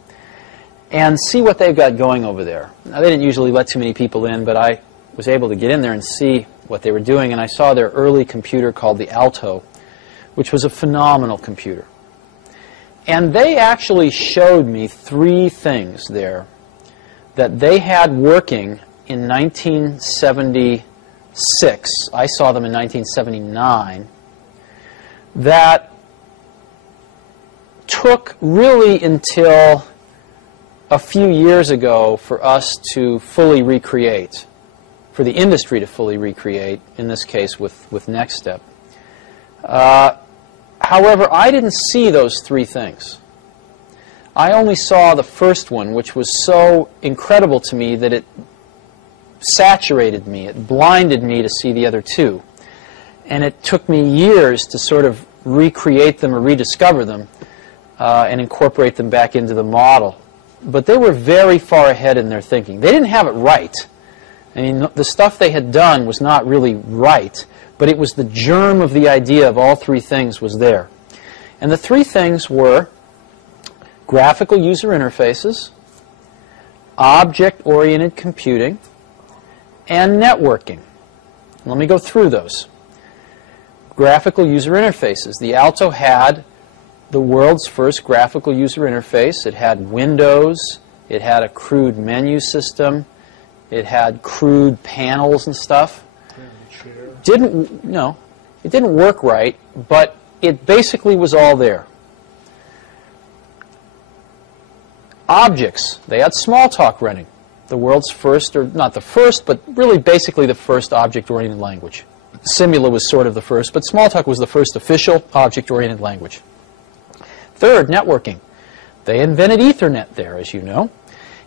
and see what they've got going over there. Now, they didn't usually let too many people in, but I was able to get in there and see what they were doing, and I saw their early computer called the Alto, which was a phenomenal computer. And they actually showed me 3 things there that they had working in 1976. I saw them in 1979. That took really until a few years ago for us to fully recreate, for the industry to fully recreate, in this case with Next Step. However, I didn't see those 3 things. I only saw the first one, which was so incredible to me that it saturated me, it blinded me to see the other 2. And it took me years to sort of recreate them or rediscover them and incorporate them back into the model. But they were very far ahead in their thinking. They didn't have it right. I mean, the stuff they had done was not really right, but it was the germ of the idea of all 3 things was there. And the 3 things were graphical user interfaces, object-oriented computing, and networking. Let me go through those. Graphical user interfaces. The Alto had the world's first graphical user interface. It had windows. It had a crude menu system. It had crude panels and stuff. It didn't work right, but it basically was all there. Objects. They had Smalltalk running. The world's first, or not the first, but really basically the first object-oriented language. Simula was sort of the first, but Smalltalk was the first official object-oriented language. Third, networking. They invented Ethernet there, as you know,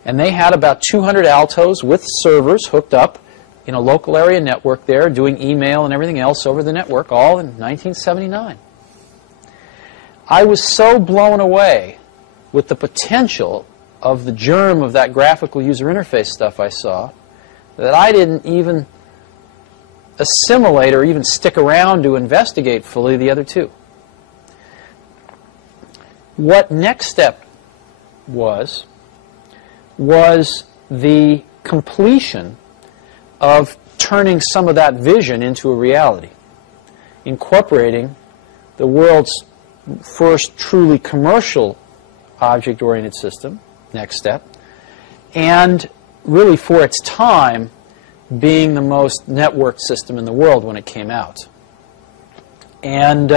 and they had about 200 Altos with servers hooked up in a local area network there, doing email and everything else over the network, all in 1979. I was so blown away with the potential of the germ of that graphical user interface stuff I saw that I didn't even assimilate or even stick around to investigate fully the other 2. What Next Step was the completion of turning some of that vision into a reality, incorporating the world's first truly commercial object-oriented system, Next Step, and really for its time being the most networked system in the world when it came out. And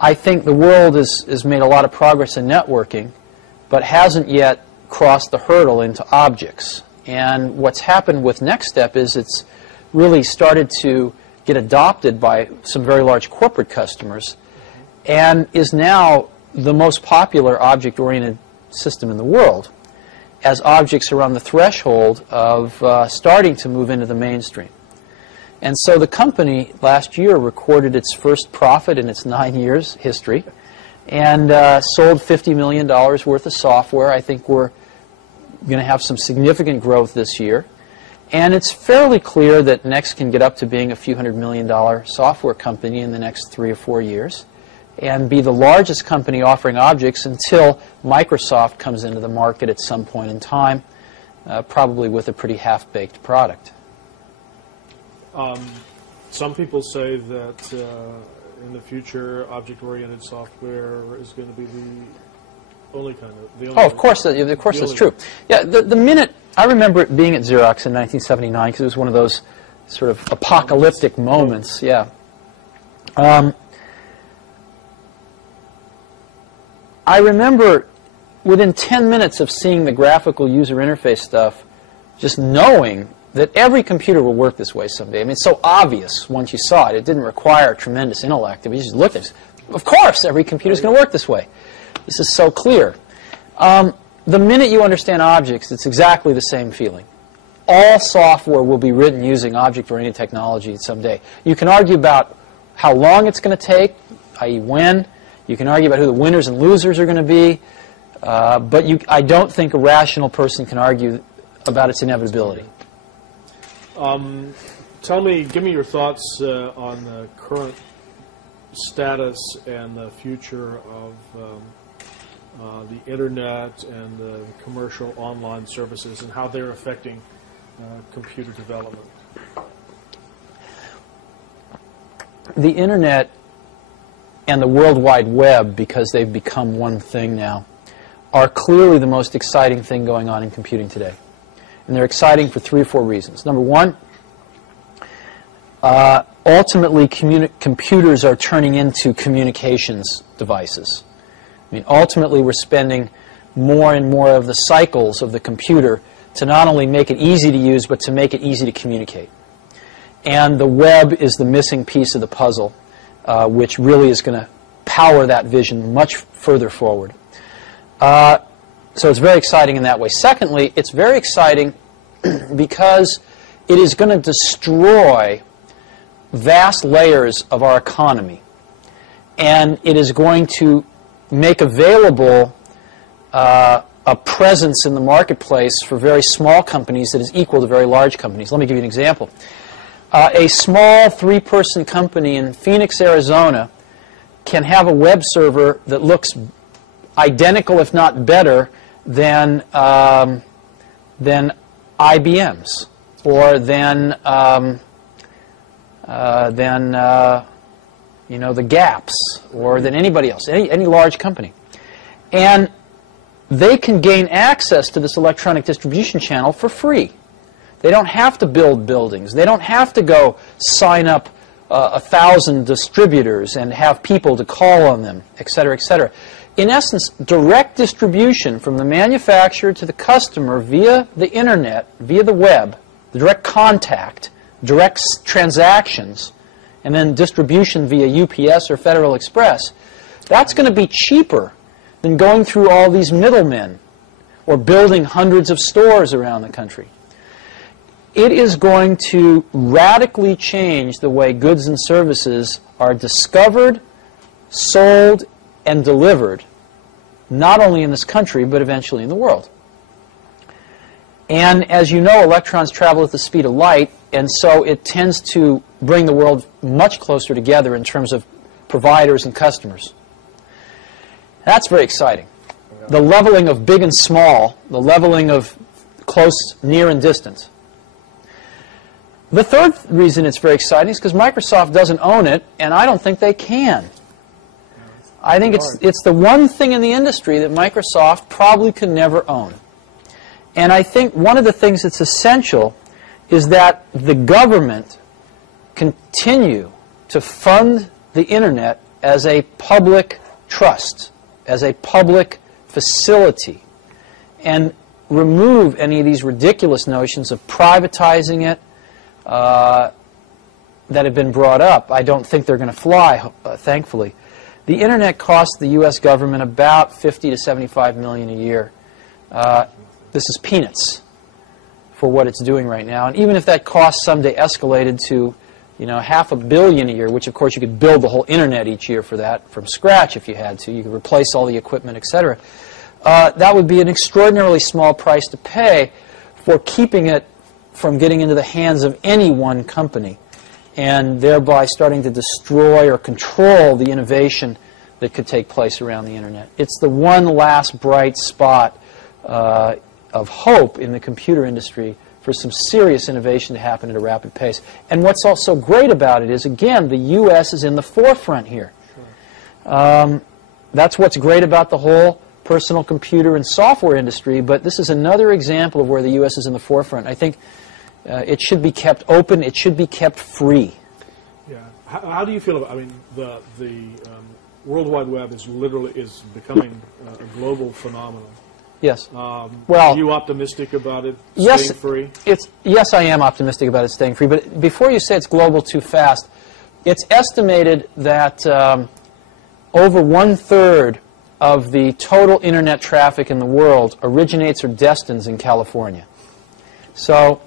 I think the world has made a lot of progress in networking, but hasn't yet crossed the hurdle into objects. And what's happened with Next Step is it's really started to get adopted by some very large corporate customers and is now the most popular object-oriented system in the world, as objects are on the threshold of starting to move into the mainstream. And so the company last year recorded its first profit in its 9 years history and sold $50 million worth of software. I think we're going to have some significant growth this year. And it's fairly clear that Next can get up to being a few $100 million software company in the next 3 or 4 years and be the largest company offering objects until Microsoft comes into the market at some point in time, probably with a pretty half-baked product. Some people say that in the future, object-oriented software is going to be the only kind of... of course that's true. Yeah, the minute... I remember it being at Xerox in 1979 because it was one of those sort of apocalyptic moments. Yeah. I remember within 10 minutes of seeing the graphical user interface stuff, just knowing that every computer will work this way someday. I mean, it's so obvious once you saw it. It didn't require tremendous intellect. You just looked at it. Of course, every computer is going to work this way. This is so clear. The minute you understand objects, it's exactly the same feeling. All software will be written using object-oriented technology someday. You can argue about how long it's going to take, i.e. when. You can argue about who the winners and losers are going to be, but I don't think a rational person can argue about its inevitability. Give me your thoughts on the current status and the future of the Internet and the commercial online services and how they're affecting computer development. The Internet and the World Wide Web, because they've become one thing now, are clearly the most exciting thing going on in computing today. And they're exciting for 3 or 4 reasons. Number one, ultimately computers are turning into communications devices. I mean, ultimately we're spending more and more of the cycles of the computer to not only make it easy to use, but to make it easy to communicate. And the web is the missing piece of the puzzle, which really is going to power that vision much further forward. So it's very exciting in that way. Secondly, it's very exciting because it is going to destroy vast layers of our economy. And it is going to make available a presence in the marketplace for very small companies that is equal to very large companies. Let me give you an example. A small 3-person company in Phoenix, Arizona can have a web server that looks identical, if not better, than IBM's or than the Gaps or than anybody else, any large company. And they can gain access to this electronic distribution channel for free. They don't have to build buildings. They don't have to go sign up 1,000 distributors and have people to call on them, et cetera, et cetera. In essence, direct distribution from the manufacturer to the customer via the Internet, via the web, the direct contact, direct transactions, and then distribution via UPS or Federal Express, that's going to be cheaper than going through all these middlemen or building hundreds of stores around the country. It is going to radically change the way goods and services are discovered, sold, and delivered, not only in this country, but eventually in the world. And as you know, electrons travel at the speed of light, and so it tends to bring the world much closer together in terms of providers and customers. That's very exciting. The leveling of big and small, the leveling of close, near, and distant. The third reason it's very exciting is because Microsoft doesn't own it, and I don't think they can. I think it's the one thing in the industry that Microsoft probably can never own. And I think one of the things that's essential is that the government continue to fund the Internet as a public trust, as a public facility, and remove any of these ridiculous notions of privatizing it that have been brought up. I don't think they're going to fly, thankfully. The Internet costs the U.S. government about $50 to $75 million a year. This is peanuts for what it's doing right now. And even if that cost someday escalated to, $500 million a year, which of course you could build the whole Internet each year for that from scratch if you had to. You could replace all the equipment, etc. That would be an extraordinarily small price to pay for keeping it from getting into the hands of any one company, and thereby starting to destroy or control the innovation that could take place around the Internet. It's the one last bright spot of hope in the computer industry for some serious innovation to happen at a rapid pace. And what's also great about it is, again, the U.S. is in the forefront here. Sure. That's what's great about the whole personal computer and software industry, but this is another example of where the U.S. is in the forefront. I think it should be kept open. It should be kept free. Yeah. How do you feel about? I mean, the World Wide Web is becoming a global phenomenon. Yes. Well, are you optimistic about it staying free? Yes, I am optimistic about it staying free. But before you say it's global too fast, it's estimated that over 1/3 of the total Internet traffic in the world originates or destines in California. So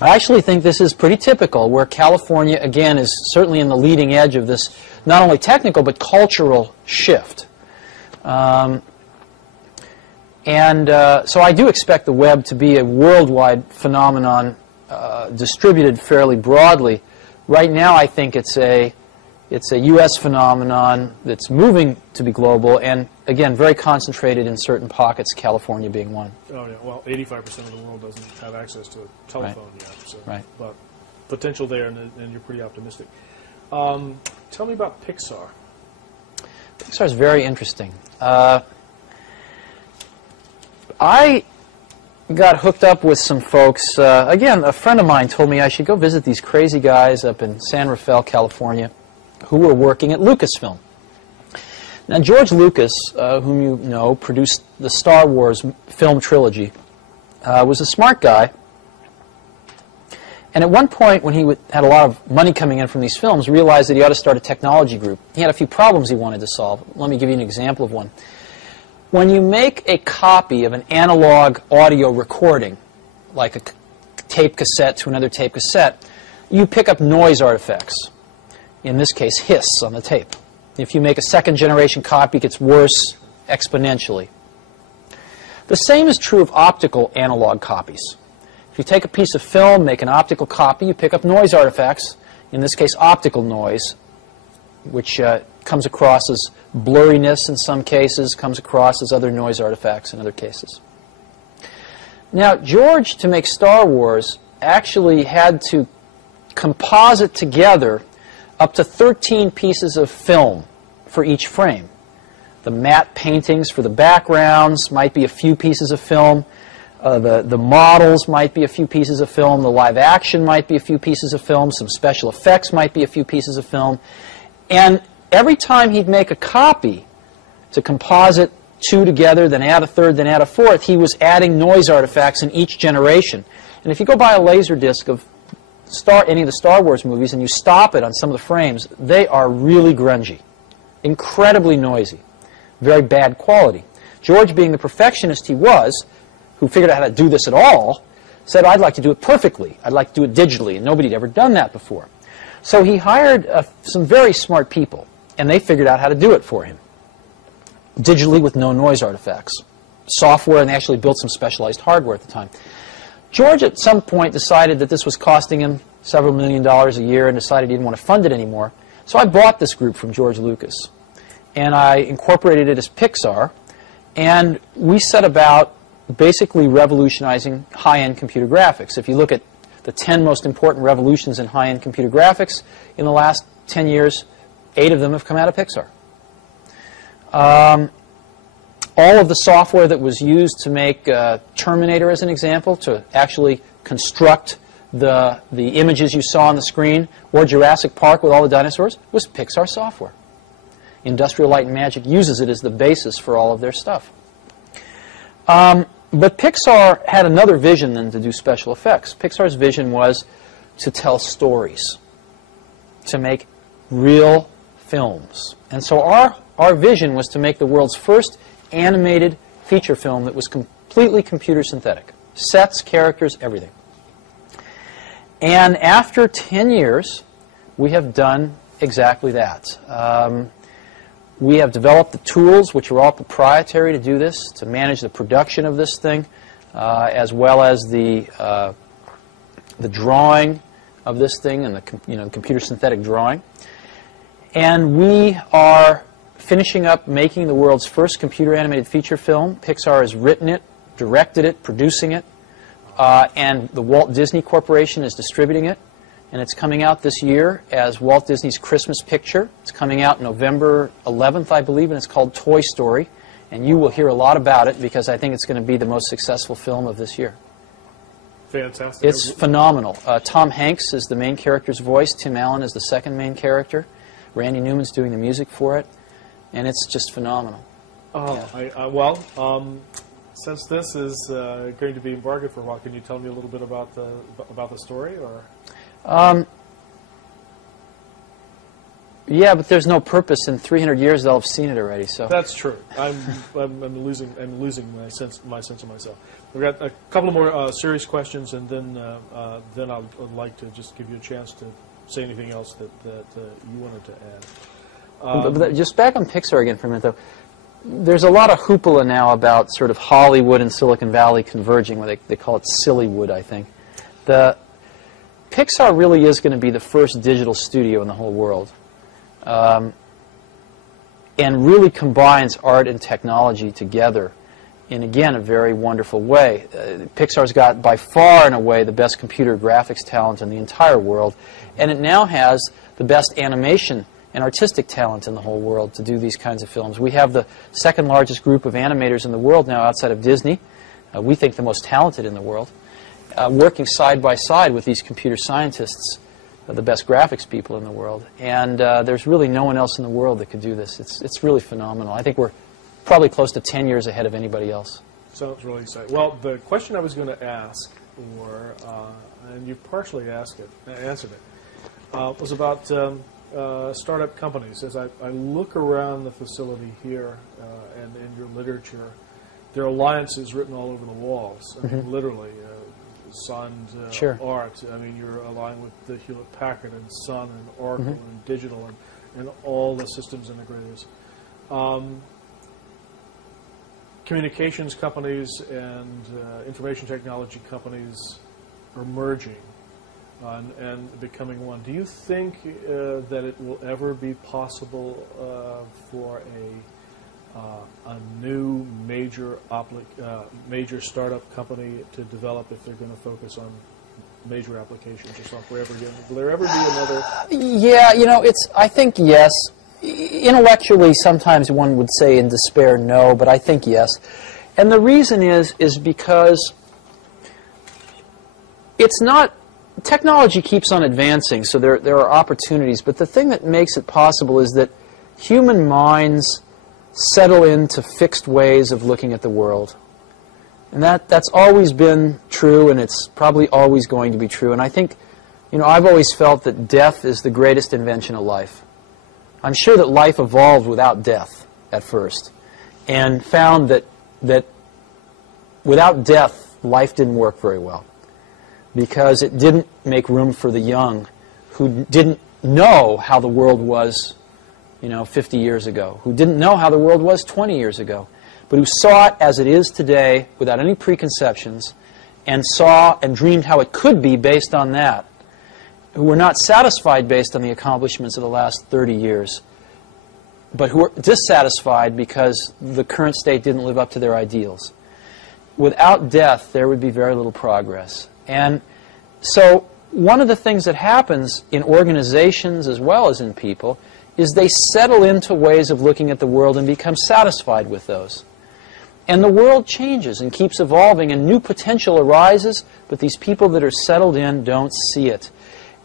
I actually think this is pretty typical, where California, again, is certainly in the leading edge of this not only technical but cultural shift. So I do expect the web to be a worldwide phenomenon, distributed fairly broadly. Right now, I think it's a U.S. phenomenon that's moving to be global, and again, very concentrated in certain pockets, California being one. Oh yeah, well, 85% of the world doesn't have access to a telephone yet, so, right. But potential there, and you're pretty optimistic. Tell me about Pixar. Pixar is very interesting. I got hooked up with some folks. Again, a friend of mine told me I should go visit these crazy guys up in San Rafael, California, who were working at Lucasfilm. Now, George Lucas, whom you know, produced the Star Wars film trilogy, was a smart guy. And at one point, when he had a lot of money coming in from these films, realized that he ought to start a technology group. He had a few problems he wanted to solve. Let me give you an example of one. When you make a copy of an analog audio recording, like a tape cassette to another tape cassette, you pick up noise artifacts. In this case, hiss on the tape. If you make a second-generation copy, it gets worse exponentially. The same is true of optical analog copies. If you take a piece of film, make an optical copy, you pick up noise artifacts, in this case optical noise, which comes across as blurriness in some cases, comes across as other noise artifacts in other cases. Now, George, to make Star Wars, actually had to composite together up to 13 pieces of film for each frame. The matte paintings for the backgrounds might be a few pieces of film. The models might be a few pieces of film. The live action might be a few pieces of film. Some special effects might be a few pieces of film. And every time he'd make a copy to composite two together, then add a third, then add a fourth, he was adding noise artifacts in each generation. And if you go buy a Laserdisc of any of the Star Wars movies and you stop it on some of the frames, they are really grungy, incredibly noisy, very bad quality. George, being the perfectionist he was, who figured out how to do this at all, said, I'd like to do it perfectly. I'd like to do it digitally, and nobody had ever done that before. So he hired some very smart people, and they figured out how to do it for him, digitally with no noise artifacts. Software, and they actually built some specialized hardware at the time. George, at some point, decided that this was costing him several $1 million a year and decided he didn't want to fund it anymore. So I bought this group from George Lucas, and I incorporated it as Pixar, and we set about basically revolutionizing high-end computer graphics. If you look at the 10 most important revolutions in high-end computer graphics in the last 10 years, 8 of them have come out of Pixar. All of the software that was used to make Terminator, as an example, to actually construct the images you saw on the screen, or Jurassic Park with all the dinosaurs, was Pixar software. Industrial Light and Magic uses it as the basis for all of their stuff. But Pixar had another vision than to do special effects. Pixar's vision was to tell stories, to make real films. And so our vision was to make the world's first animated feature film that was completely computer synthetic. Sets, characters, everything. And after 10 years, we have done exactly that. We have developed the tools, which are all proprietary, to do this, to manage the production of this thing, as well as the drawing of this thing and the computer synthetic drawing. And we are finishing up making the world's first computer animated feature film. Pixar has written it, directed it, producing it, and the Walt Disney Corporation is distributing it. And it's coming out this year as Walt Disney's Christmas picture. It's coming out November 11th, I believe, and it's called Toy Story. And you will hear a lot about it because I think it's going to be the most successful film of this year. Fantastic. It's phenomenal. Tom Hanks is the main character's voice. Tim Allen is the second main character. Randy Newman's doing the music for it. And it's just phenomenal. Yeah. Since this is going to be embargoed for a while, can you tell me a little bit about the story, or? Yeah, but there's no purpose. In 300 years, they'll have seen it already. So that's true. I'm losing my sense of myself. We've got a couple of more serious questions, and then I'd like to just give you a chance to say anything else that you wanted to add. Just back on Pixar again for a minute, though. There's a lot of hoopla now about sort of Hollywood and Silicon Valley converging, where they call it Sillywood, I think. The Pixar really is going to be the first digital studio in the whole world, and really combines art and technology together in, again, a very wonderful way. Pixar's got, by far and away, the best computer graphics talent in the entire world, and it now has the best animation and artistic talent in the whole world to do these kinds of films. We have the second largest group of animators in the world now outside of Disney. We think the most talented in the world, working side by side with these computer scientists, the best graphics people in the world. And there's really no one else in the world that could do this. It's really phenomenal. I think we're probably close to 10 years ahead of anybody else. Sounds really exciting. Well, the question I was going to ask, and you partially answered it, was about startup companies. As I look around the facility here and in your literature, there are alliances written all over the walls. I mean, literally, signed art. I mean, you're aligned with the Hewlett-Packard and Sun and Oracle and Digital and all the systems integrators. Communications companies and information technology companies are merging and becoming one. Do you think that it will ever be possible for a new major startup company to develop if they're going to focus on major applications or software ever again? Will there ever be another? Yeah, I think yes. Intellectually, sometimes one would say in despair no, but I think yes. And the reason is because it's not, technology keeps on advancing, so there are opportunities, but the thing that makes it possible is that human minds settle into fixed ways of looking at the world. And that's always been true, and it's probably always going to be true. And I think, I've always felt that death is the greatest invention of life. I'm sure that life evolved without death at first, and found that without death, life didn't work very well, because it didn't make room for the young who didn't know how the world was 50 years ago, who didn't know how the world was 20 years ago, but who saw it as it is today without any preconceptions, and saw and dreamed how it could be based on that, who were not satisfied based on the accomplishments of the last 30 years, but who were dissatisfied because the current state didn't live up to their ideals. Without death, there would be very little progress. And so one of the things that happens in organizations as well as in people is they settle into ways of looking at the world and become satisfied with those. And the world changes and keeps evolving, and new potential arises, but these people that are settled in don't see it.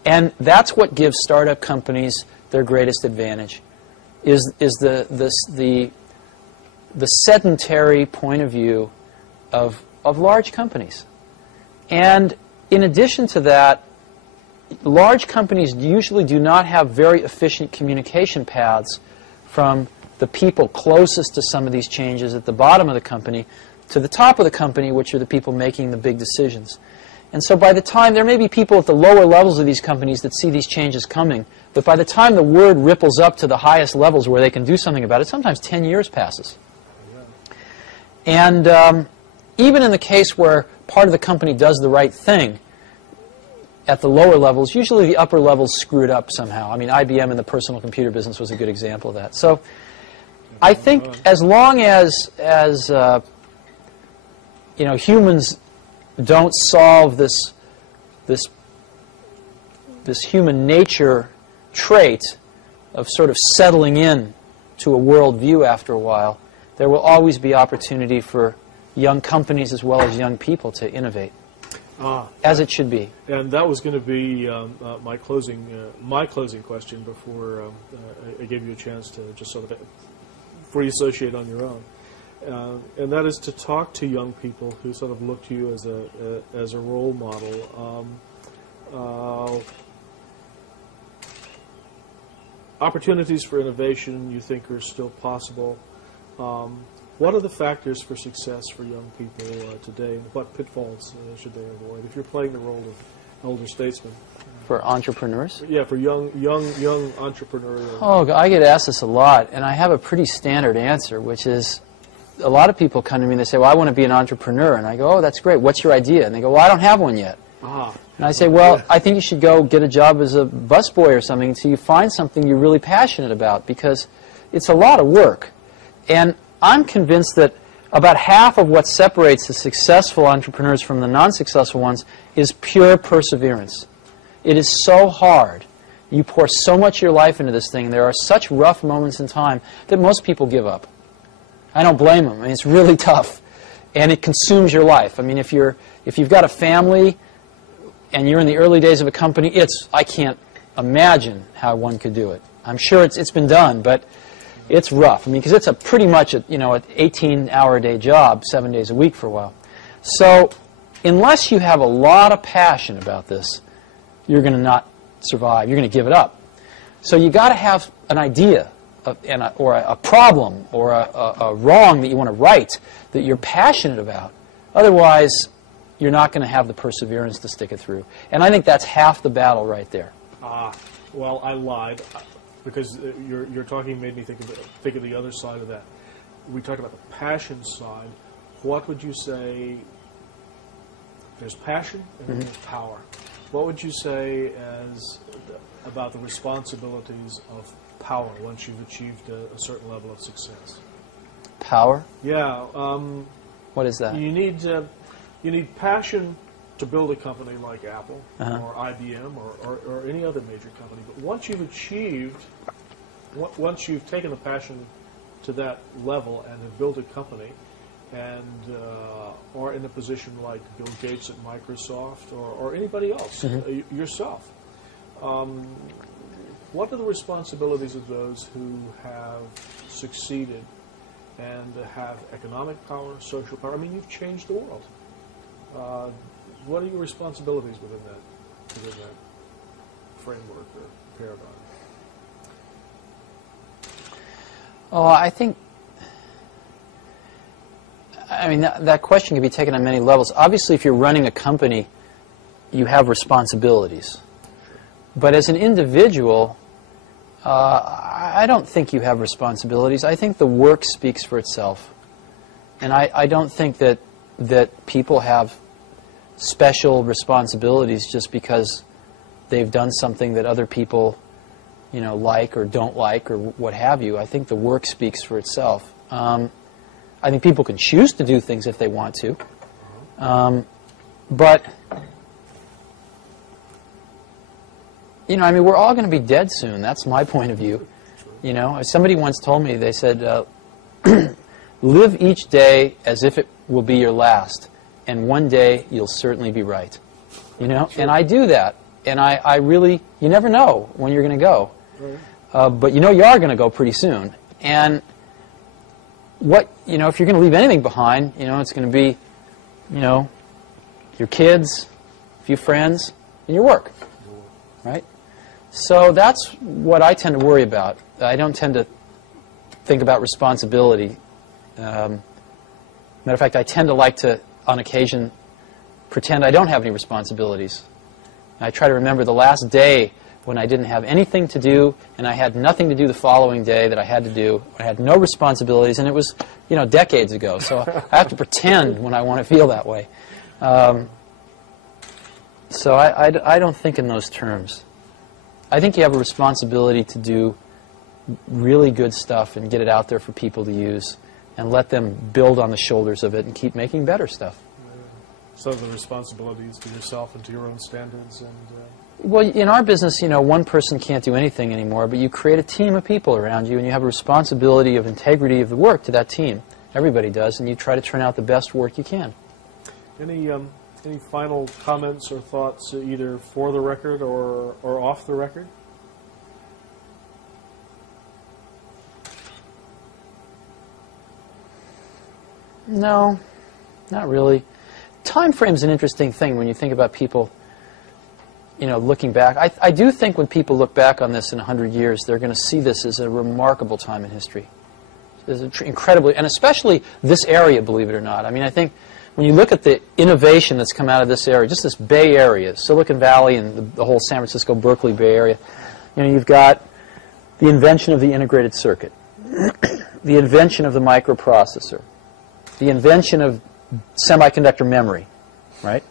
And that's what gives startup companies their greatest advantage, is the sedentary point of view of large companies. And in addition to that, large companies usually do not have very efficient communication paths from the people closest to some of these changes at the bottom of the company to the top of the company, which are the people making the big decisions. And so by the time, there may be people at the lower levels of these companies that see these changes coming, but by the time the word ripples up to the highest levels where they can do something about it, sometimes 10 years passes. And even in the case where part of the company does the right thing, at the lower levels, usually the upper levels screw it up somehow. I mean, IBM in the personal computer business was a good example of that. So I think as long as humans don't solve this human nature trait of sort of settling in to a worldview after a while, there will always be opportunity for young companies as well as young people to innovate, as it should be. And that was going to be my closing question before I gave you a chance to just sort of free associate on your own. And that is to talk to young people who sort of look to you as a role model. Opportunities for innovation you think are still possible. What are the factors for success for young people today, and what pitfalls should they avoid? If you're playing the role of elder statesman. For entrepreneurs? Yeah, for young entrepreneurial. Oh, I get asked this a lot, and I have a pretty standard answer, which is a lot of people come to me and they say, well, I want to be an entrepreneur. And I go, oh, that's great. What's your idea? And they go, well, I don't have one yet. And I say, well, I think you should go get a job as a busboy or something until you find something you're really passionate about, because it's a lot of work. And I'm convinced that about half of what separates the successful entrepreneurs from the non-successful ones is pure perseverance. It is so hard. You pour so much of your life into this thing, and there are such rough moments in time that most people give up. I don't blame them. I mean, it's really tough, and it consumes your life. I mean, if you've got a family and you're in the early days of a company, I can't imagine how one could do it. I'm sure it's been done, but it's rough. I mean, because it's pretty much an 18-hour-a-day job, 7 days a week for a while. So unless you have a lot of passion about this, you're going to not survive. You're going to give it up. So you got to have an idea or a problem or a wrong that you want to right that you're passionate about. Otherwise, you're not going to have the perseverance to stick it through. And I think that's half the battle right there. Well, I lied, because your talking made me think of the other side of that. We talked about the passion side. What would you say? There's passion and there's power. What would you say about the responsibilities of power once you've achieved a certain level of success? Power? Yeah. What is that? You need passion to build a company like Apple or IBM or any other major company. But once you've taken the passion to that level and have built a company, and or in a position like Bill Gates at Microsoft or anybody else, yourself, what are the responsibilities of those who have succeeded and have economic power, social power? I mean, you've changed the world. What are your responsibilities within that framework or paradigm? Oh, I think, that question can be taken on many levels. Obviously, if you're running a company, you have responsibilities. But as an individual, I don't think you have responsibilities. I think the work speaks for itself. And I don't think that people have special responsibilities just because they've done something that other people, like or don't like or what have you. I think the work speaks for itself. I think people can choose to do things if they want to. But, we're all going to be dead soon. That's my point of view. Somebody once told me, they said, live each day as if it will be your last, and one day you'll certainly be right. And I do that. And I really, you never know when you're going to go. But you are going to go pretty soon. And if you're going to leave anything behind, it's going to be, your kids, a few friends, and your work, right? So that's what I tend to worry about. I don't tend to think about responsibility. Matter of fact, I tend to like to, on occasion, pretend I don't have any responsibilities. I try to remember the last day when I didn't have anything to do and I had nothing to do the following day that I had to do. I had no responsibilities, and it was, decades ago. So I have to pretend when I want to feel that way. So I don't think in those terms. I think you have a responsibility to do really good stuff and get it out there for people to use and let them build on the shoulders of it and keep making better stuff. So the responsibilities to yourself and to your own standards and... Well, in our business, one person can't do anything anymore, but you create a team of people around you, and you have a responsibility of integrity of the work to that team. Everybody does, and you try to turn out the best work you can. Any final comments or thoughts, either for the record or off the record? No, not really. Time frame's an interesting thing when you think about people, looking back. I do think when people look back on this in 100 years, they're going to see this as a remarkable time in history. incredibly, and especially this area, believe it or not. I mean, I think when you look at the innovation that's come out of this area, just this Bay Area, Silicon Valley and the whole San Francisco, Berkeley Bay Area, you know, you've got the invention of the integrated circuit, the invention of the microprocessor, the invention of semiconductor memory, right?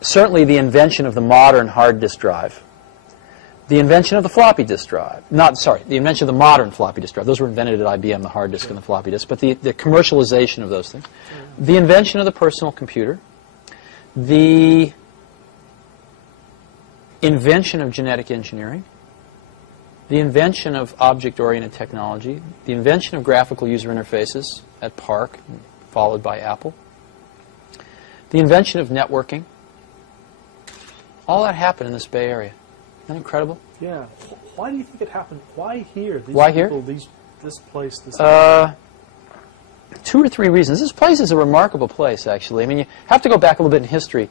Certainly the invention of the modern hard disk drive, the invention of the floppy disk drive. The invention of the modern floppy disk drive. Those were invented at IBM, the hard disk and the floppy disk. But the commercialization of those things. The invention of the personal computer. The invention of genetic engineering. The invention of object-oriented technology. The invention of graphical user interfaces at PARC, followed by Apple. The invention of networking. All that happened in this Bay Area. Isn't that incredible? Yeah. Why do you think it happened? Why here? Why here? This place, this 2 or 3 reasons. This place is a remarkable place, actually. I mean, you have to go back a little bit in history.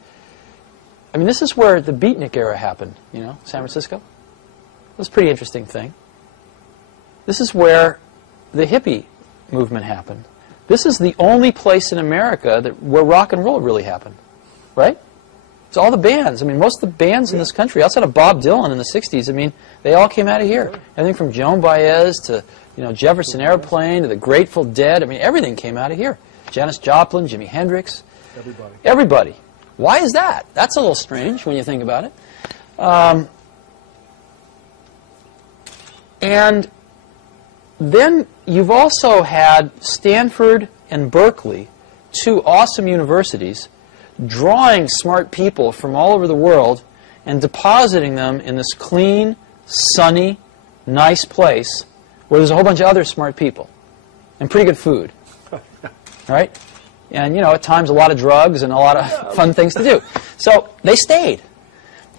I mean, this is where the beatnik era happened, you know, San Francisco. It was a pretty interesting thing. This is where the hippie movement happened. This is the only place in America where rock and roll really happened, right? It's all the bands. I mean, most of the bands in this country, outside of Bob Dylan in the 60s, I mean, they all came out of here. Everything from Joan Baez to, you know, Jefferson Airplane to the Grateful Dead. I mean, everything came out of here. Janis Joplin, Jimi Hendrix. Everybody. Everybody. Why is that? That's a little strange when you think about it. And then you've also had Stanford and Berkeley, 2 awesome universities, drawing smart people from all over the world and depositing them in this clean, sunny, nice place where there's a whole bunch of other smart people and pretty good food, right? And, you know, at times a lot of drugs and a lot of fun things to do. So they stayed.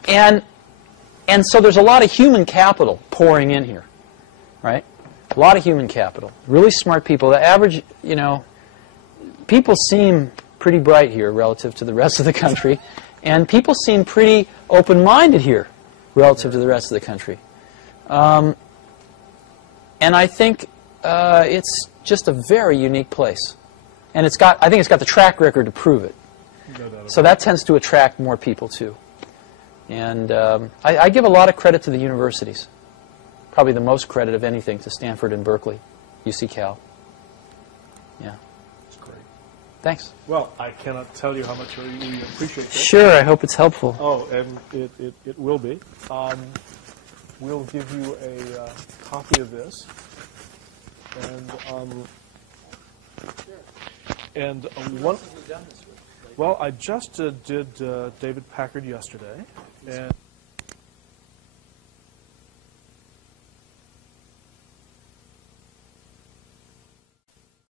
And so there's a lot of human capital pouring in here, right? A lot of human capital. Really smart people. The average, you know, people seem pretty bright here relative to the rest of the country, and people seem pretty open-minded here relative to the rest of the country. And I think it's just a very unique place. And I think it's got the track record to prove it. So that tends to attract more people, too. And I give a lot of credit to the universities. Probably the most credit of anything to Stanford and Berkeley, UC Cal. Yeah. That's great. Thanks. Well, I cannot tell you how much we appreciate that. Sure, I hope it's helpful. Oh, and it will be. We'll give you a copy of this. And one. Well, I just did David Packard yesterday, and